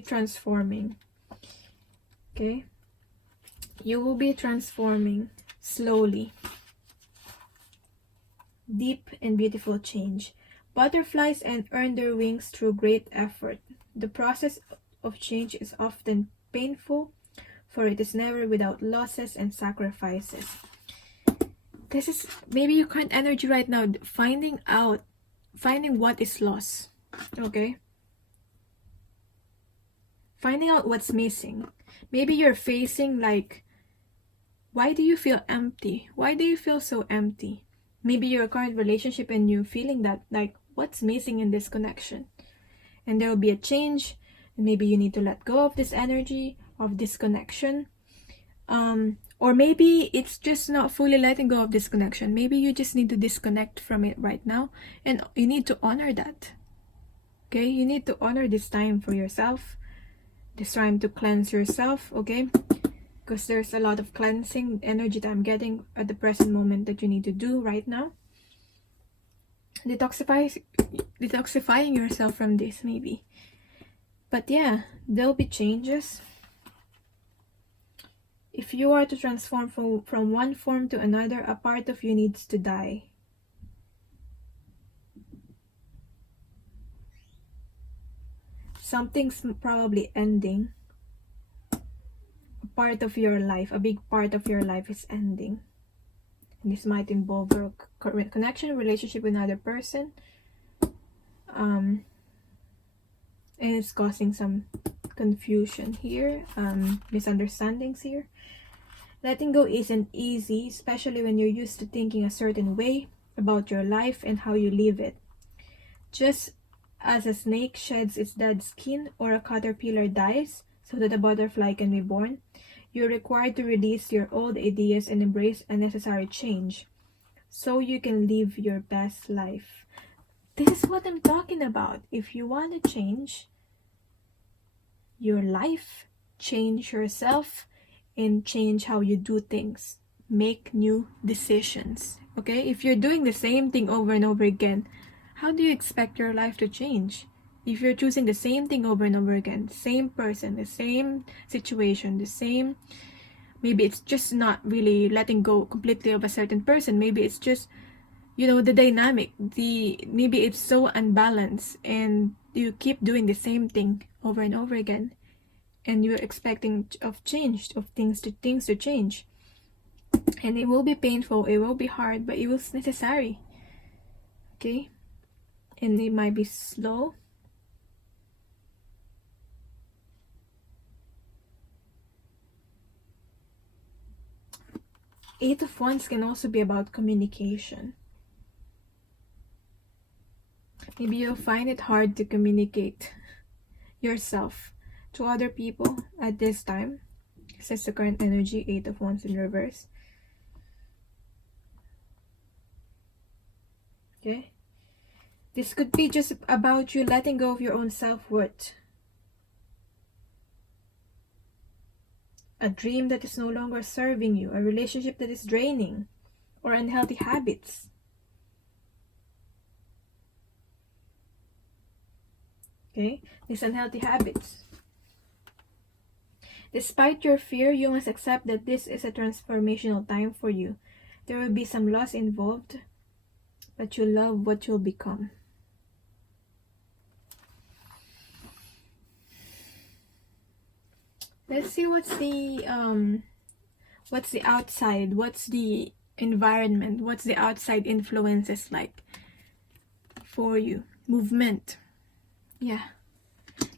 transforming. Okay, you will be transforming slowly. Deep and beautiful change. Butterflies earn their wings through great effort. The process of change is often painful, for it is never without losses and sacrifices. This is maybe your current energy right now, finding what is lost. Okay, finding out what's missing. Maybe you're facing like, why do you feel empty? Why do you feel so empty? Maybe your current relationship and you feeling that like, what's missing in this connection? And there will be a change. Maybe you need to let go of this energy, of this connection. Or maybe it's just not fully letting go of this connection. Maybe you just need to disconnect from it right now, and you need to honor that. Okay, you need to honor this time for yourself, this time to cleanse yourself. Okay, because there's a lot of cleansing energy that I'm getting at the present moment that you need to do right now. Detoxifying yourself from this, maybe. But yeah, there'll be changes. If you are to transform from one form to another, a part of you needs to die. Something's probably ending. A part of your life, a big part of your life is ending. And this might involve a connection, relationship with another person. And it's causing some confusion here, misunderstandings here. Letting go isn't easy, especially when you're used to thinking a certain way about your life and how you live it. Just as a snake sheds its dead skin or a caterpillar dies so that a butterfly can be born, you're required to release your old ideas and embrace a necessary change so you can live your best life. This is what I'm talking about. If you want to change your life, change yourself, and change how you do things. Make new decisions. Okay? If you're doing the same thing over and over again, how do you expect your life to change? If you're choosing the same thing over and over again, same person, the same situation, the same, maybe it's just not really letting go completely of a certain person. Maybe it's just, the dynamic, maybe it's so unbalanced and you keep doing the same thing over and over again. And you're expecting of change, of things to change. And it will be painful, it will be hard, but it was necessary. Okay? And it might be slow. Eight of Wands can also be about communication. Maybe you'll find it hard to communicate yourself to other people at this time. This is the current energy, 8 of Wands in reverse. Okay? This could be just about you letting go of your own self-worth. A dream that is no longer serving you, a relationship that is draining, or unhealthy habits. Okay? These unhealthy habits. Despite your fear, you must accept that this is a transformational time for you. There will be some loss involved, but you love what you'll become. Let's see what's the outside, what's the environment, what's the outside influences like for you. Movement. Yeah.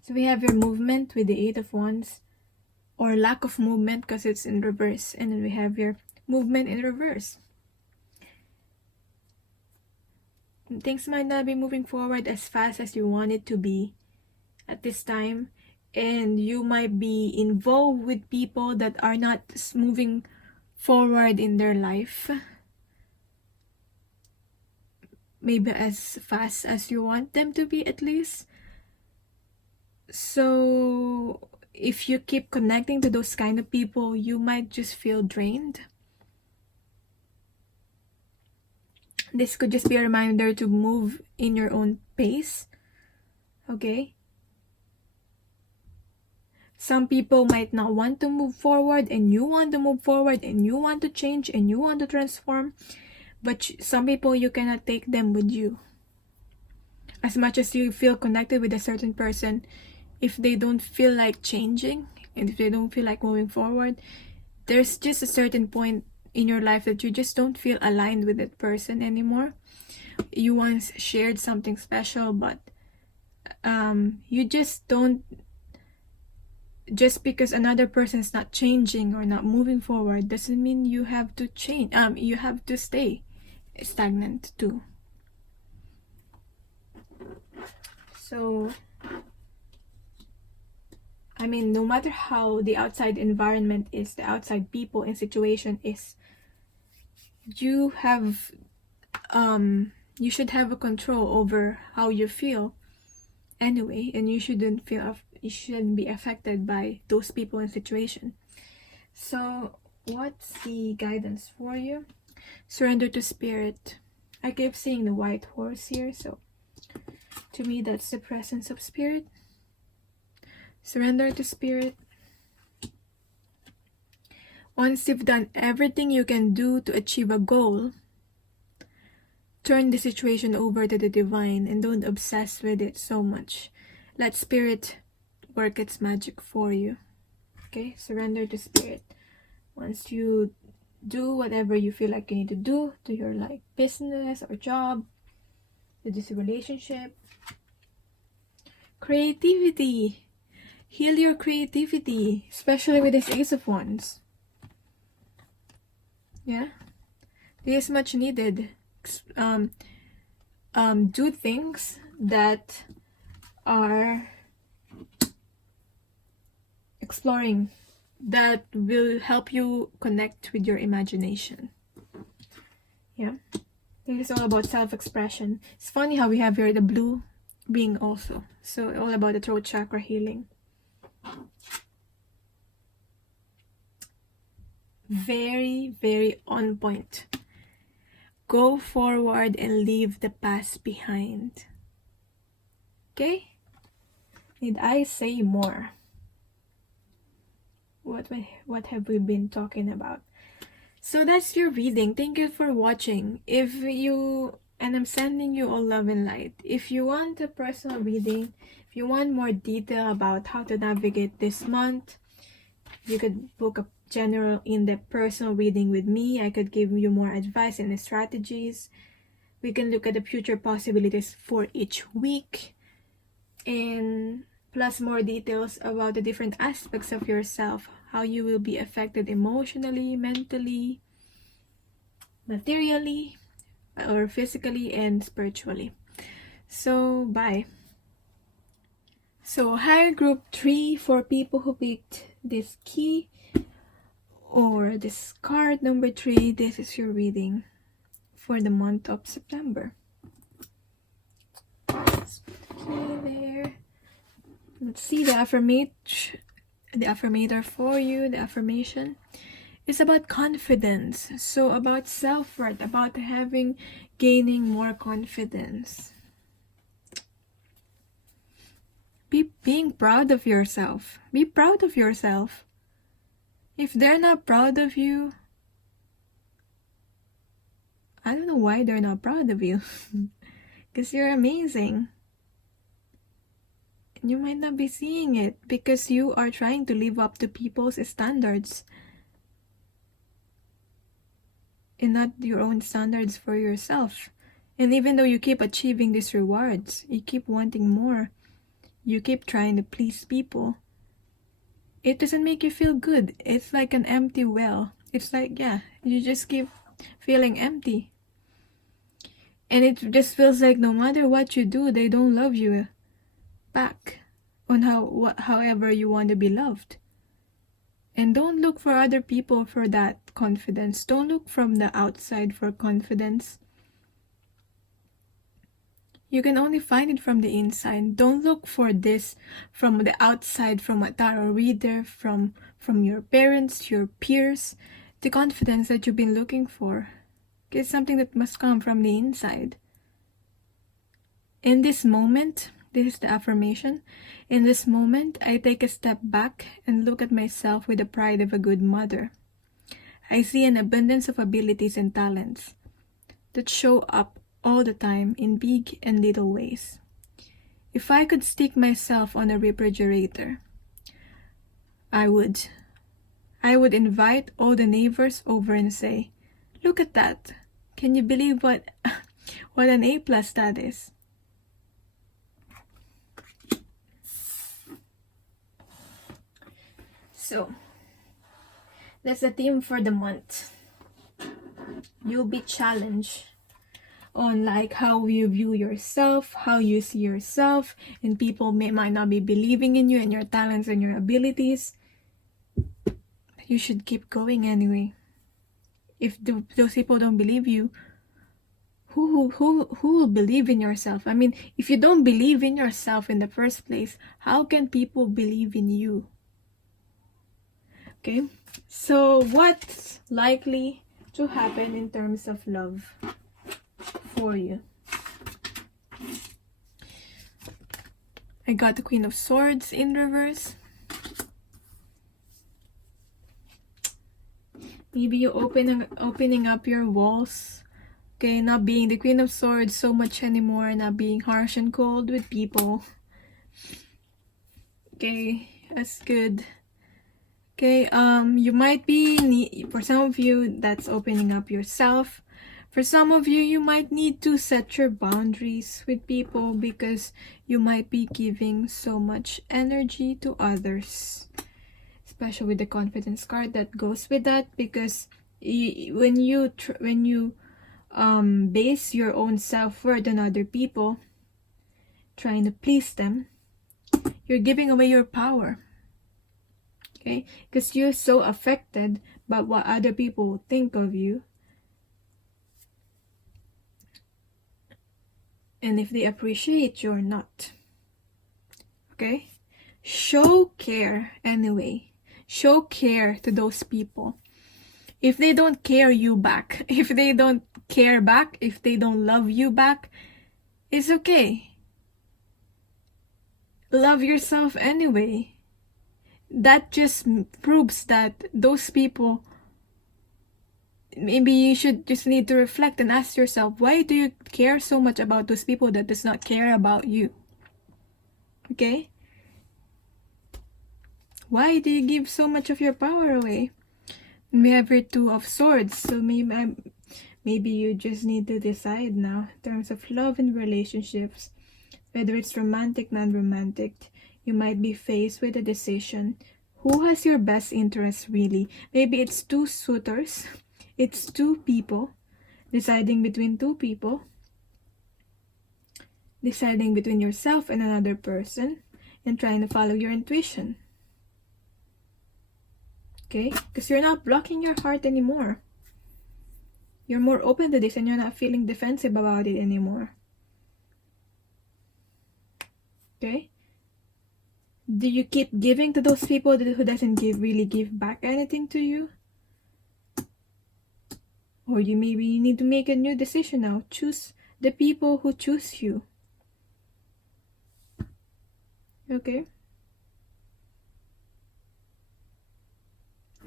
So we have your movement with the 8 of Wands, or lack of movement because it's in reverse, and then we have your movement in reverse. Things might not be moving forward as fast as you want it to be at this time, and you might be involved with people that are not moving forward in their life maybe as fast as you want them to be, at least. So if you keep connecting to those kind of people, you might just feel drained. This could just be a reminder to move in your own pace. Okay? Some people might not want to move forward, and you want to move forward, and you want to change, and you want to transform. But some people, you cannot take them with you. As much as you feel connected with a certain person, if they don't feel like changing, and if they don't feel like moving forward, there's just a certain point in your life that you just don't feel aligned with that person anymore. You once shared something special, but you just don't. Just because another person is not changing or not moving forward doesn't mean you have to change. You have to stay stagnant too. So, I mean, no matter how the outside environment is, the outside people and situation is, you have, you should have a control over how you feel anyway, and you shouldn't be affected by those people and situation. So, what's the guidance for you? Surrender to spirit. I keep seeing the white horse here, so to me that's the presence of spirit. Surrender to spirit. Once you've done everything you can do to achieve a goal, turn the situation over to the divine and don't obsess with it so much. Let spirit work its magic for you. Okay, surrender to spirit. Once you do whatever you feel like you need to do to your business or job, to this relationship, creativity. Heal your creativity, especially with this Ace of Wands. Yeah, this is much needed. Do things that are exploring, that will help you connect with your imagination. Yeah, this is all about self-expression. It's funny how we have here the blue ring also, so all about the throat chakra healing. Very, very on point. Go forward and leave the past behind. Okay? Need I say more? What have we been talking about? So that's your reading. Thank you for watching. And I'm sending you all love and light. If you want a personal reading, if you want more detail about how to navigate this month, you could book a general in-depth personal reading with me. I could give you more advice and strategies. We can look at the future possibilities for each week, and plus more details about the different aspects of yourself, how you will be affected emotionally, mentally, materially, or physically and spiritually. So bye. So higher group 3, for people who picked this key or this card number 3, this is your reading for the month of September. Let's put the key there. Let's see the affirmator for you. The affirmation is about confidence. So about self-worth, about gaining more confidence. Being proud of yourself. Be proud of yourself. If they're not proud of you, I don't know why they're not proud of you. Because you're amazing. You might not be seeing it because you are trying to live up to people's standards and not your own standards for yourself. And even though you keep achieving these rewards, you keep wanting more, you keep trying to please people, it doesn't make you feel good. It's like an empty well. It's like, yeah, you just keep feeling empty. And it just feels like no matter what you do, they don't love you back on however you want to be loved. And don't look for other people for that confidence. Don't look from the outside for confidence. You can only find it from the inside. Don't look for this from the outside, from a tarot reader, from your parents, your peers. The confidence that you've been looking for is something that must come from the inside. In this moment, this is the affirmation. In this moment, I take a step back and look at myself with the pride of a good mother. I see an abundance of abilities and talents that show up all the time in big and little ways. If I could stick myself on a refrigerator, I would invite all the neighbors over and say, "Look at that. Can you believe what an A+ that is?" So, that's the theme for the month. You'll be challenged on like how you view yourself, how you see yourself, and people might not be believing in you and your talents and your abilities. You should keep going anyway. If those people don't believe you, who will believe in yourself? I mean, if you don't believe in yourself in the first place, how can people believe in you? Okay, so what's likely to happen in terms of love for you? I got the Queen of Swords in reverse. Maybe you opening up your walls. Okay, not being the Queen of Swords so much anymore, not being harsh and cold with people. Okay, that's good. Okay, you might be, for some of you, that's opening up yourself. For some of you, you might need to set your boundaries with people because you might be giving so much energy to others. Especially with the confidence card that goes with that, because When you base your own self-worth on other people, trying to please them, you're giving away your power. Okay? Because you're so affected by what other people will think of you. And if they appreciate you or not. Okay? Show care anyway. Show care to those people. If they don't care you back, if they don't care back, if they don't love you back, it's okay. Love yourself anyway. That just proves that those people, maybe you should just need to reflect and ask yourself, why do you care so much about those people that does not care about you? Okay? Why do you give so much of your power away? And we have here Two of Swords, so maybe you just need to decide now in terms of love and relationships, whether it's romantic, non-romantic. You might be faced with a decision. Who has your best interest really? Maybe it's two suitors. It's two people. Deciding between two people. Deciding between yourself and another person. And trying to follow your intuition. Okay? Because you're not blocking your heart anymore. You're more open to this and you're not feeling defensive about it anymore. Okay? Do you keep giving to those people who doesn't really give back anything to you? Or you maybe need to make a new decision now. Choose the people who choose you. Okay?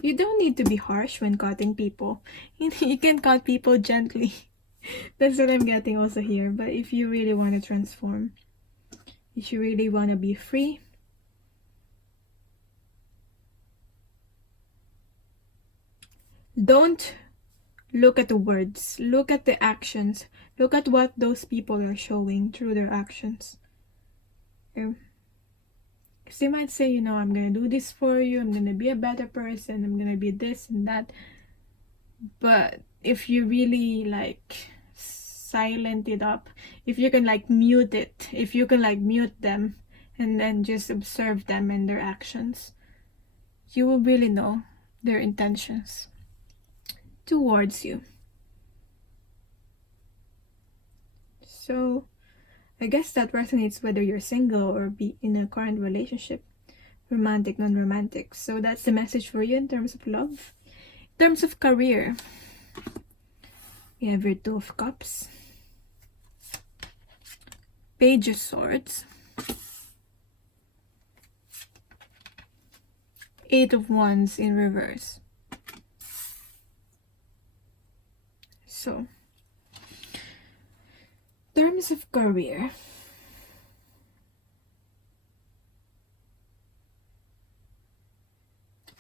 You don't need to be harsh when cutting people. You can cut people gently. That's what I'm getting also here. But if you really want to transform, if you really want to be free, don't look at the words. Look at the actions. Look at what those people are showing through their actions. Okay? Because they might say, I'm going to do this for you. I'm going to be a better person. I'm going to be this and that. But if you really silent it up, if you can mute it, if you can mute them and then just observe them and their actions, you will really know their intentions towards you. So I guess that resonates whether you're single or be in a current relationship, romantic, non-romantic. So that's the message for you in terms of love. In terms of career, we have your Two of Cups, Page of Swords, Eight of Wands in reverse. So, in terms of career,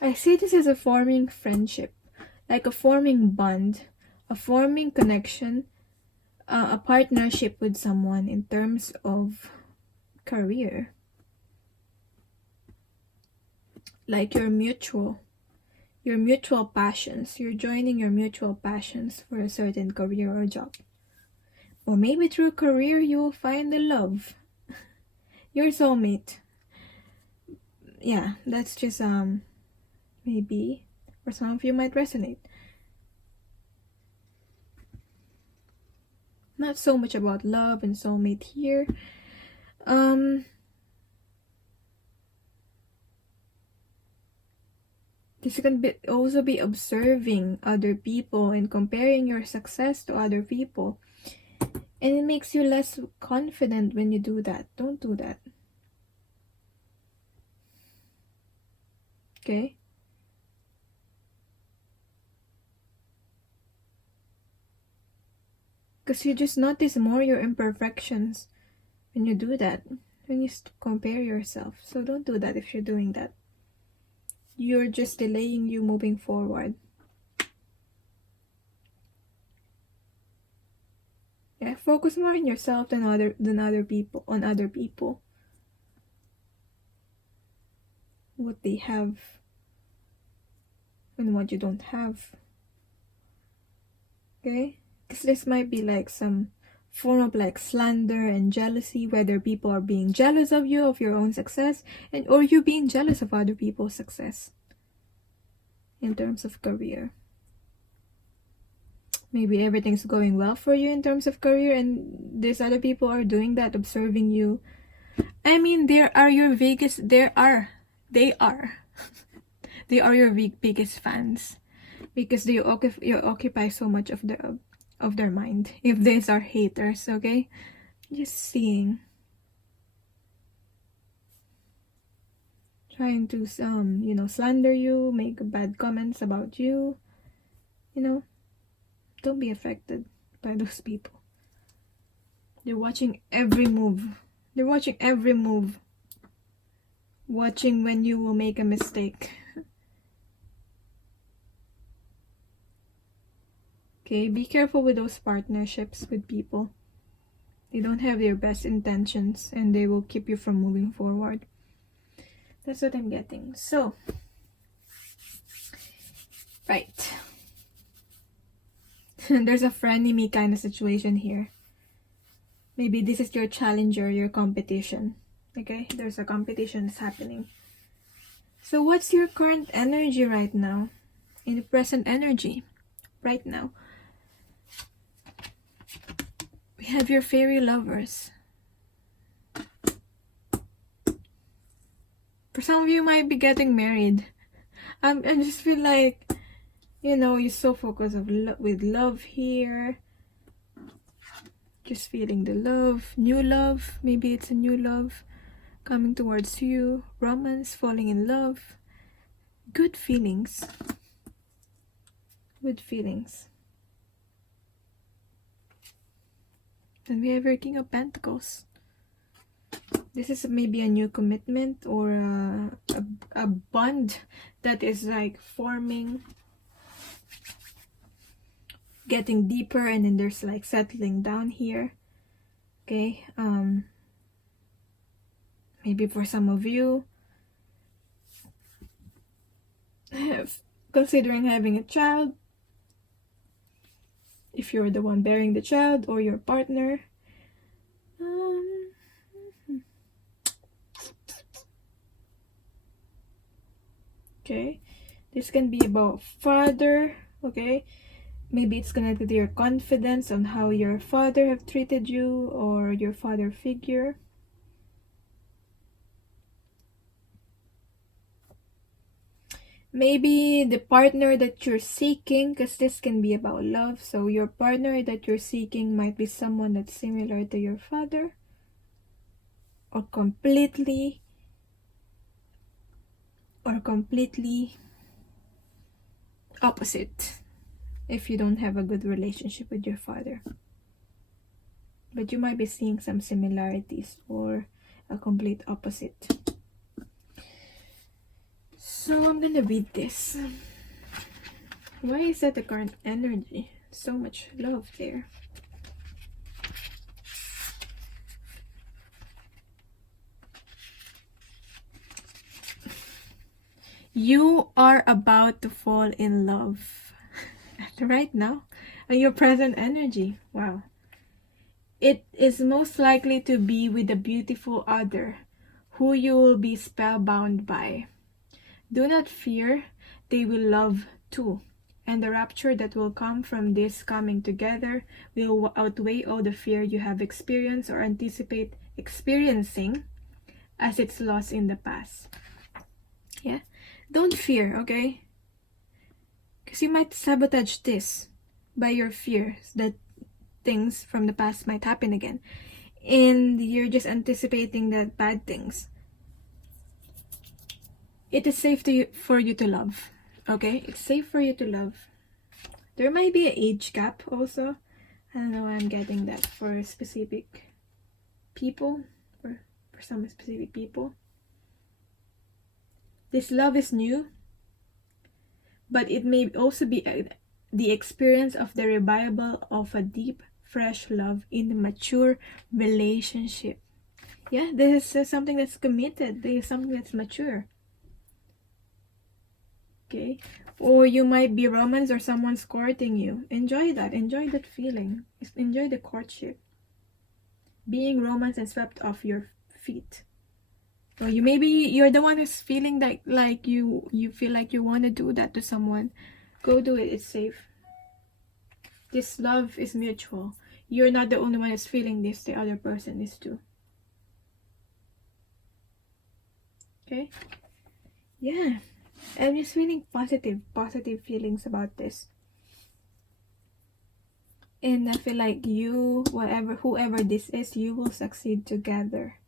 I see this as a forming friendship, like a forming bond, a forming connection, a partnership with someone in terms of career. Like your mutual passions. You're joining your mutual passions for a certain career or job. Or maybe through career you will find the love. Your soulmate. Yeah, that's just maybe for some of you might resonate. Not so much about love and soulmate here. This can also be observing other people and comparing your success to other people. And it makes you less confident when you do that. Don't do that. Okay? Because you just notice more your imperfections when you do that. When you compare yourself. So don't do that if you're doing that. You're just delaying you moving forward. Yeah, focus more on yourself than other people. What they have and what you don't have. Okay? Because this might be like some form of like slander and jealousy, whether people are being jealous of you, of your own success, and or you being jealous of other people's success in terms of career. Maybe everything's going well for you in terms of career, and these other people are doing that, observing you. I mean, they are your they are your biggest fans, because you occupy so much of their mind. If these are haters, okay, just seeing, trying to slander you, make bad comments about you, don't be affected by those people. They're watching every move. They're watching every move. Watching when you will make a mistake. Okay, be careful with those partnerships with people. They don't have your best intentions, and they will keep you from moving forward. That's what I'm getting. So, right. There's a frenemy kind of situation here. Maybe this is your challenger, your competition. Okay, there's a competition that's happening. So what's your current energy right now? In the present energy, right now. We have your fairy lovers. For some of you might be getting married. I just feel like, you're so focused with love here. Just feeling the love, new love. Maybe it's a new love coming towards you. Romance, falling in love. Good feelings. Good feelings. Then we have your King of Pentacles. This is maybe a new commitment or a bond that is like forming, getting deeper, and then there's like settling down here. Okay, maybe for some of you, considering having a child, if you're the one bearing the child, or your partner. Okay, this can be about father. Okay, maybe it's connected to your confidence on how your father have treated you, or your father figure. Maybe the partner that you're seeking, because this can be about love. So your partner that you're seeking might be someone that's similar to your father, or completely opposite if you don't have a good relationship with your father. But you might be seeing some similarities or a complete opposite. So I'm gonna read this. Why is that the current energy? So much love there. You are about to fall in love right now in your present energy. Wow. It is most likely to be with a beautiful other who you will be spellbound by. Do not fear, they will love too. And the rapture that will come from this coming together will outweigh all the fear you have experienced or anticipate experiencing as its loss in the past. Yeah? Don't fear, okay? Because you might sabotage this by your fears that things from the past might happen again. And you're just anticipating that bad things. It is safe for you to love, okay? It's safe for you to love. There might be an age gap also. I don't know why I'm getting that for specific people, or for some specific people. This love is new, but it may also be the experience of the revival of a deep, fresh love in a mature relationship. Yeah, this is something that's committed. This is something that's mature. Okay, or you might be romance or someone's courting you. Enjoy that. Enjoy that feeling. Enjoy the courtship. Being romance and swept off your feet. Or you're the one who's feeling like you feel like you want to do that to someone. Go do it. It's safe. This love is mutual. You're not the only one who's feeling this. The other person is too. Okay? Yeah. I'm just feeling positive feelings about this. And I feel like you, whoever this is, you will succeed together.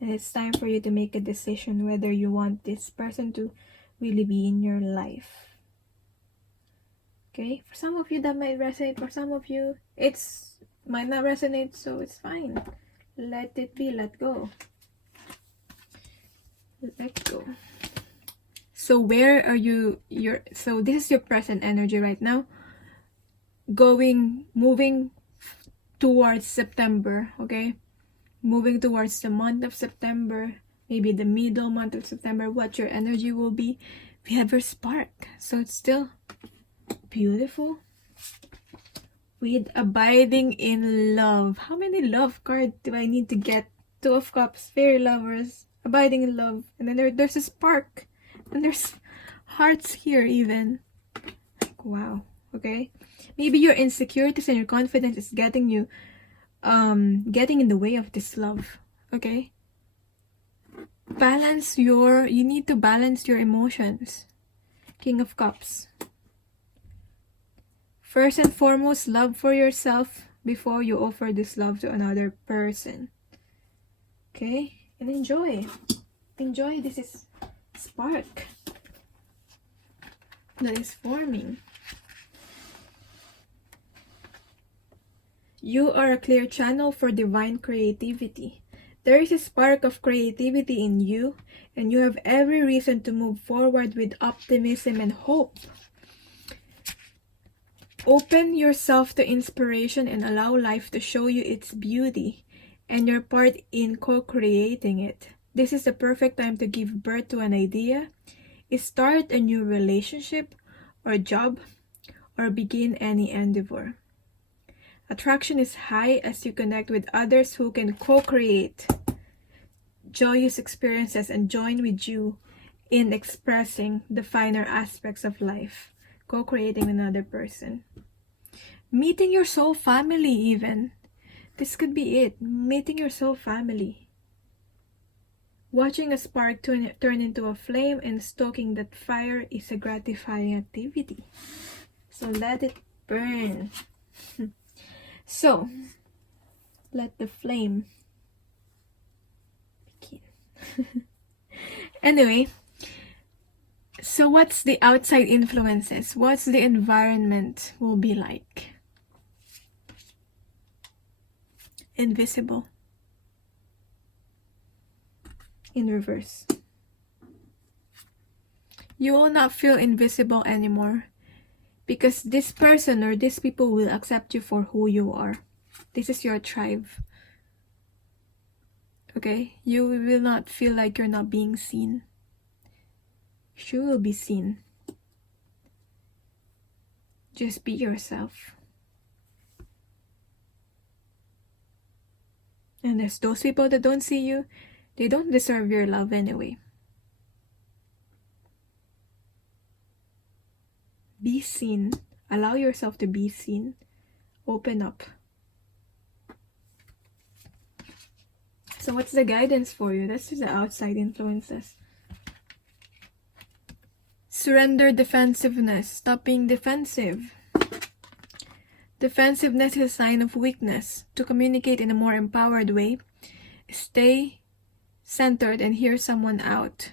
And it's time for you to make a decision whether you want this person to really be in your life. Okay? For some of you that might resonate, for some of you it's might not resonate, so it's fine. Let it be, let go. Let go. So where are you? So this is your present energy right now. Moving towards September, okay? Moving towards the month of September, maybe the middle month of September, what your energy will be. We have your spark. So it's still beautiful. With abiding in love. How many love cards do I need to get? 2 of Cups, fairy lovers, abiding in love. And then there's a spark. And there's hearts here even. Like, wow. Okay? Maybe your insecurities and your confidence is getting you getting in the way of this love. Okay? You need to balance your emotions. King of Cups. First and foremost, love for yourself before you offer this love to another person. Okay? And enjoy. Enjoy. This is spark that is forming. You are a clear channel for divine creativity. There is a spark of creativity in you, and you have every reason to move forward with optimism and hope. Open yourself to inspiration and allow life to show you its beauty and your part in co-creating it. This is the perfect time to give birth to an idea, start a new relationship or job, or begin any endeavor. Attraction is high as you connect with others who can co-create joyous experiences and join with you in expressing the finer aspects of life. Co-creating another person. Meeting your soul family even. This could be it. Meeting your soul family. Watching a spark turn into a flame and stoking that fire is a gratifying activity. So let it burn. So, let the flame begin. Anyway, so what's the outside influences? What's the environment will be like? Invisible. In reverse. You will not feel invisible anymore because this person or these people will accept you for who you are. This is your tribe. Okay? You will not feel like you're not being seen. You will be seen. Just be yourself. And there's those people that don't see you. They don't deserve your love anyway. Be seen. Allow yourself to be seen. Open up. So what's the guidance for you? That's just the outside influences. Surrender defensiveness. Stop being defensive. Defensiveness is a sign of weakness. To communicate in a more empowered way, stay centered and hear someone out.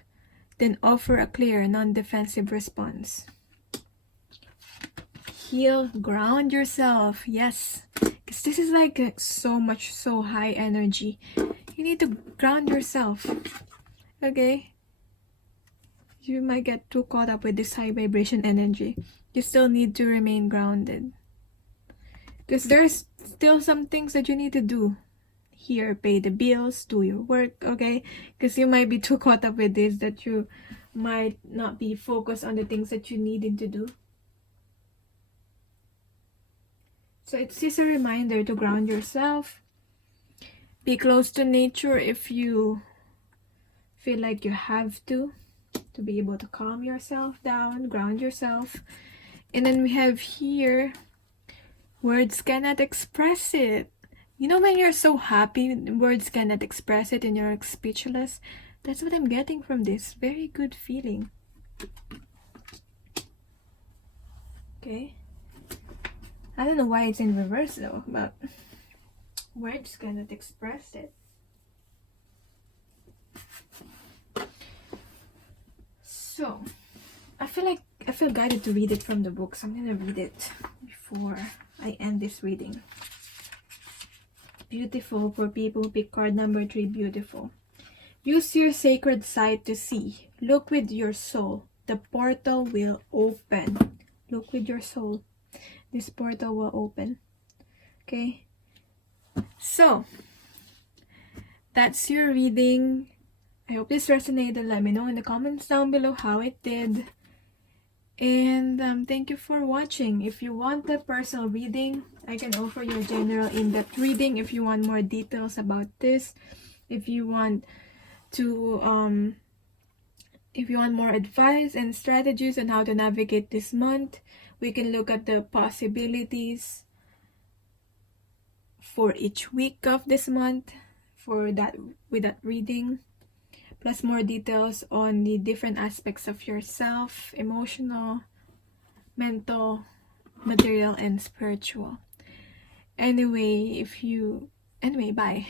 Then offer a clear, non-defensive response. Heal, ground yourself. Yes. Because this is like so high energy. You need to ground yourself. Okay? You might get too caught up with this high vibration energy. You still need to remain grounded. Because there's still some things that you need to do. here, pay the bills, do your work, okay? Because you might be too caught up with this that you might not be focused on the things that you needed to do. So it's just a reminder to ground yourself. Be close to nature if you feel like you have to be able to calm yourself down, ground yourself. And then we have here, words cannot express it. You know, when you're so happy, words cannot express it and you're speechless. That's what I'm getting from this. Very good feeling. Okay. I don't know why it's in reverse though, but words cannot express it. So, I feel guided to read it from the book, so I'm gonna read it before I end this reading. Beautiful for people who pick card number 3, beautiful. Use your sacred sight to see. Look with your soul. The portal will open. Look with your soul. This portal will open. Okay? So, that's your reading. I hope this resonated. Let me know in the comments down below how it did. And thank you for watching. If you want a personal reading, I can offer you a general in-depth reading if you want more details about this. If you want to if you want more advice and strategies on how to navigate this month, we can look at the possibilities for each week of this month for that, with that reading, plus more details on the different aspects of yourself: emotional, mental, material, and spiritual. Anyway, bye.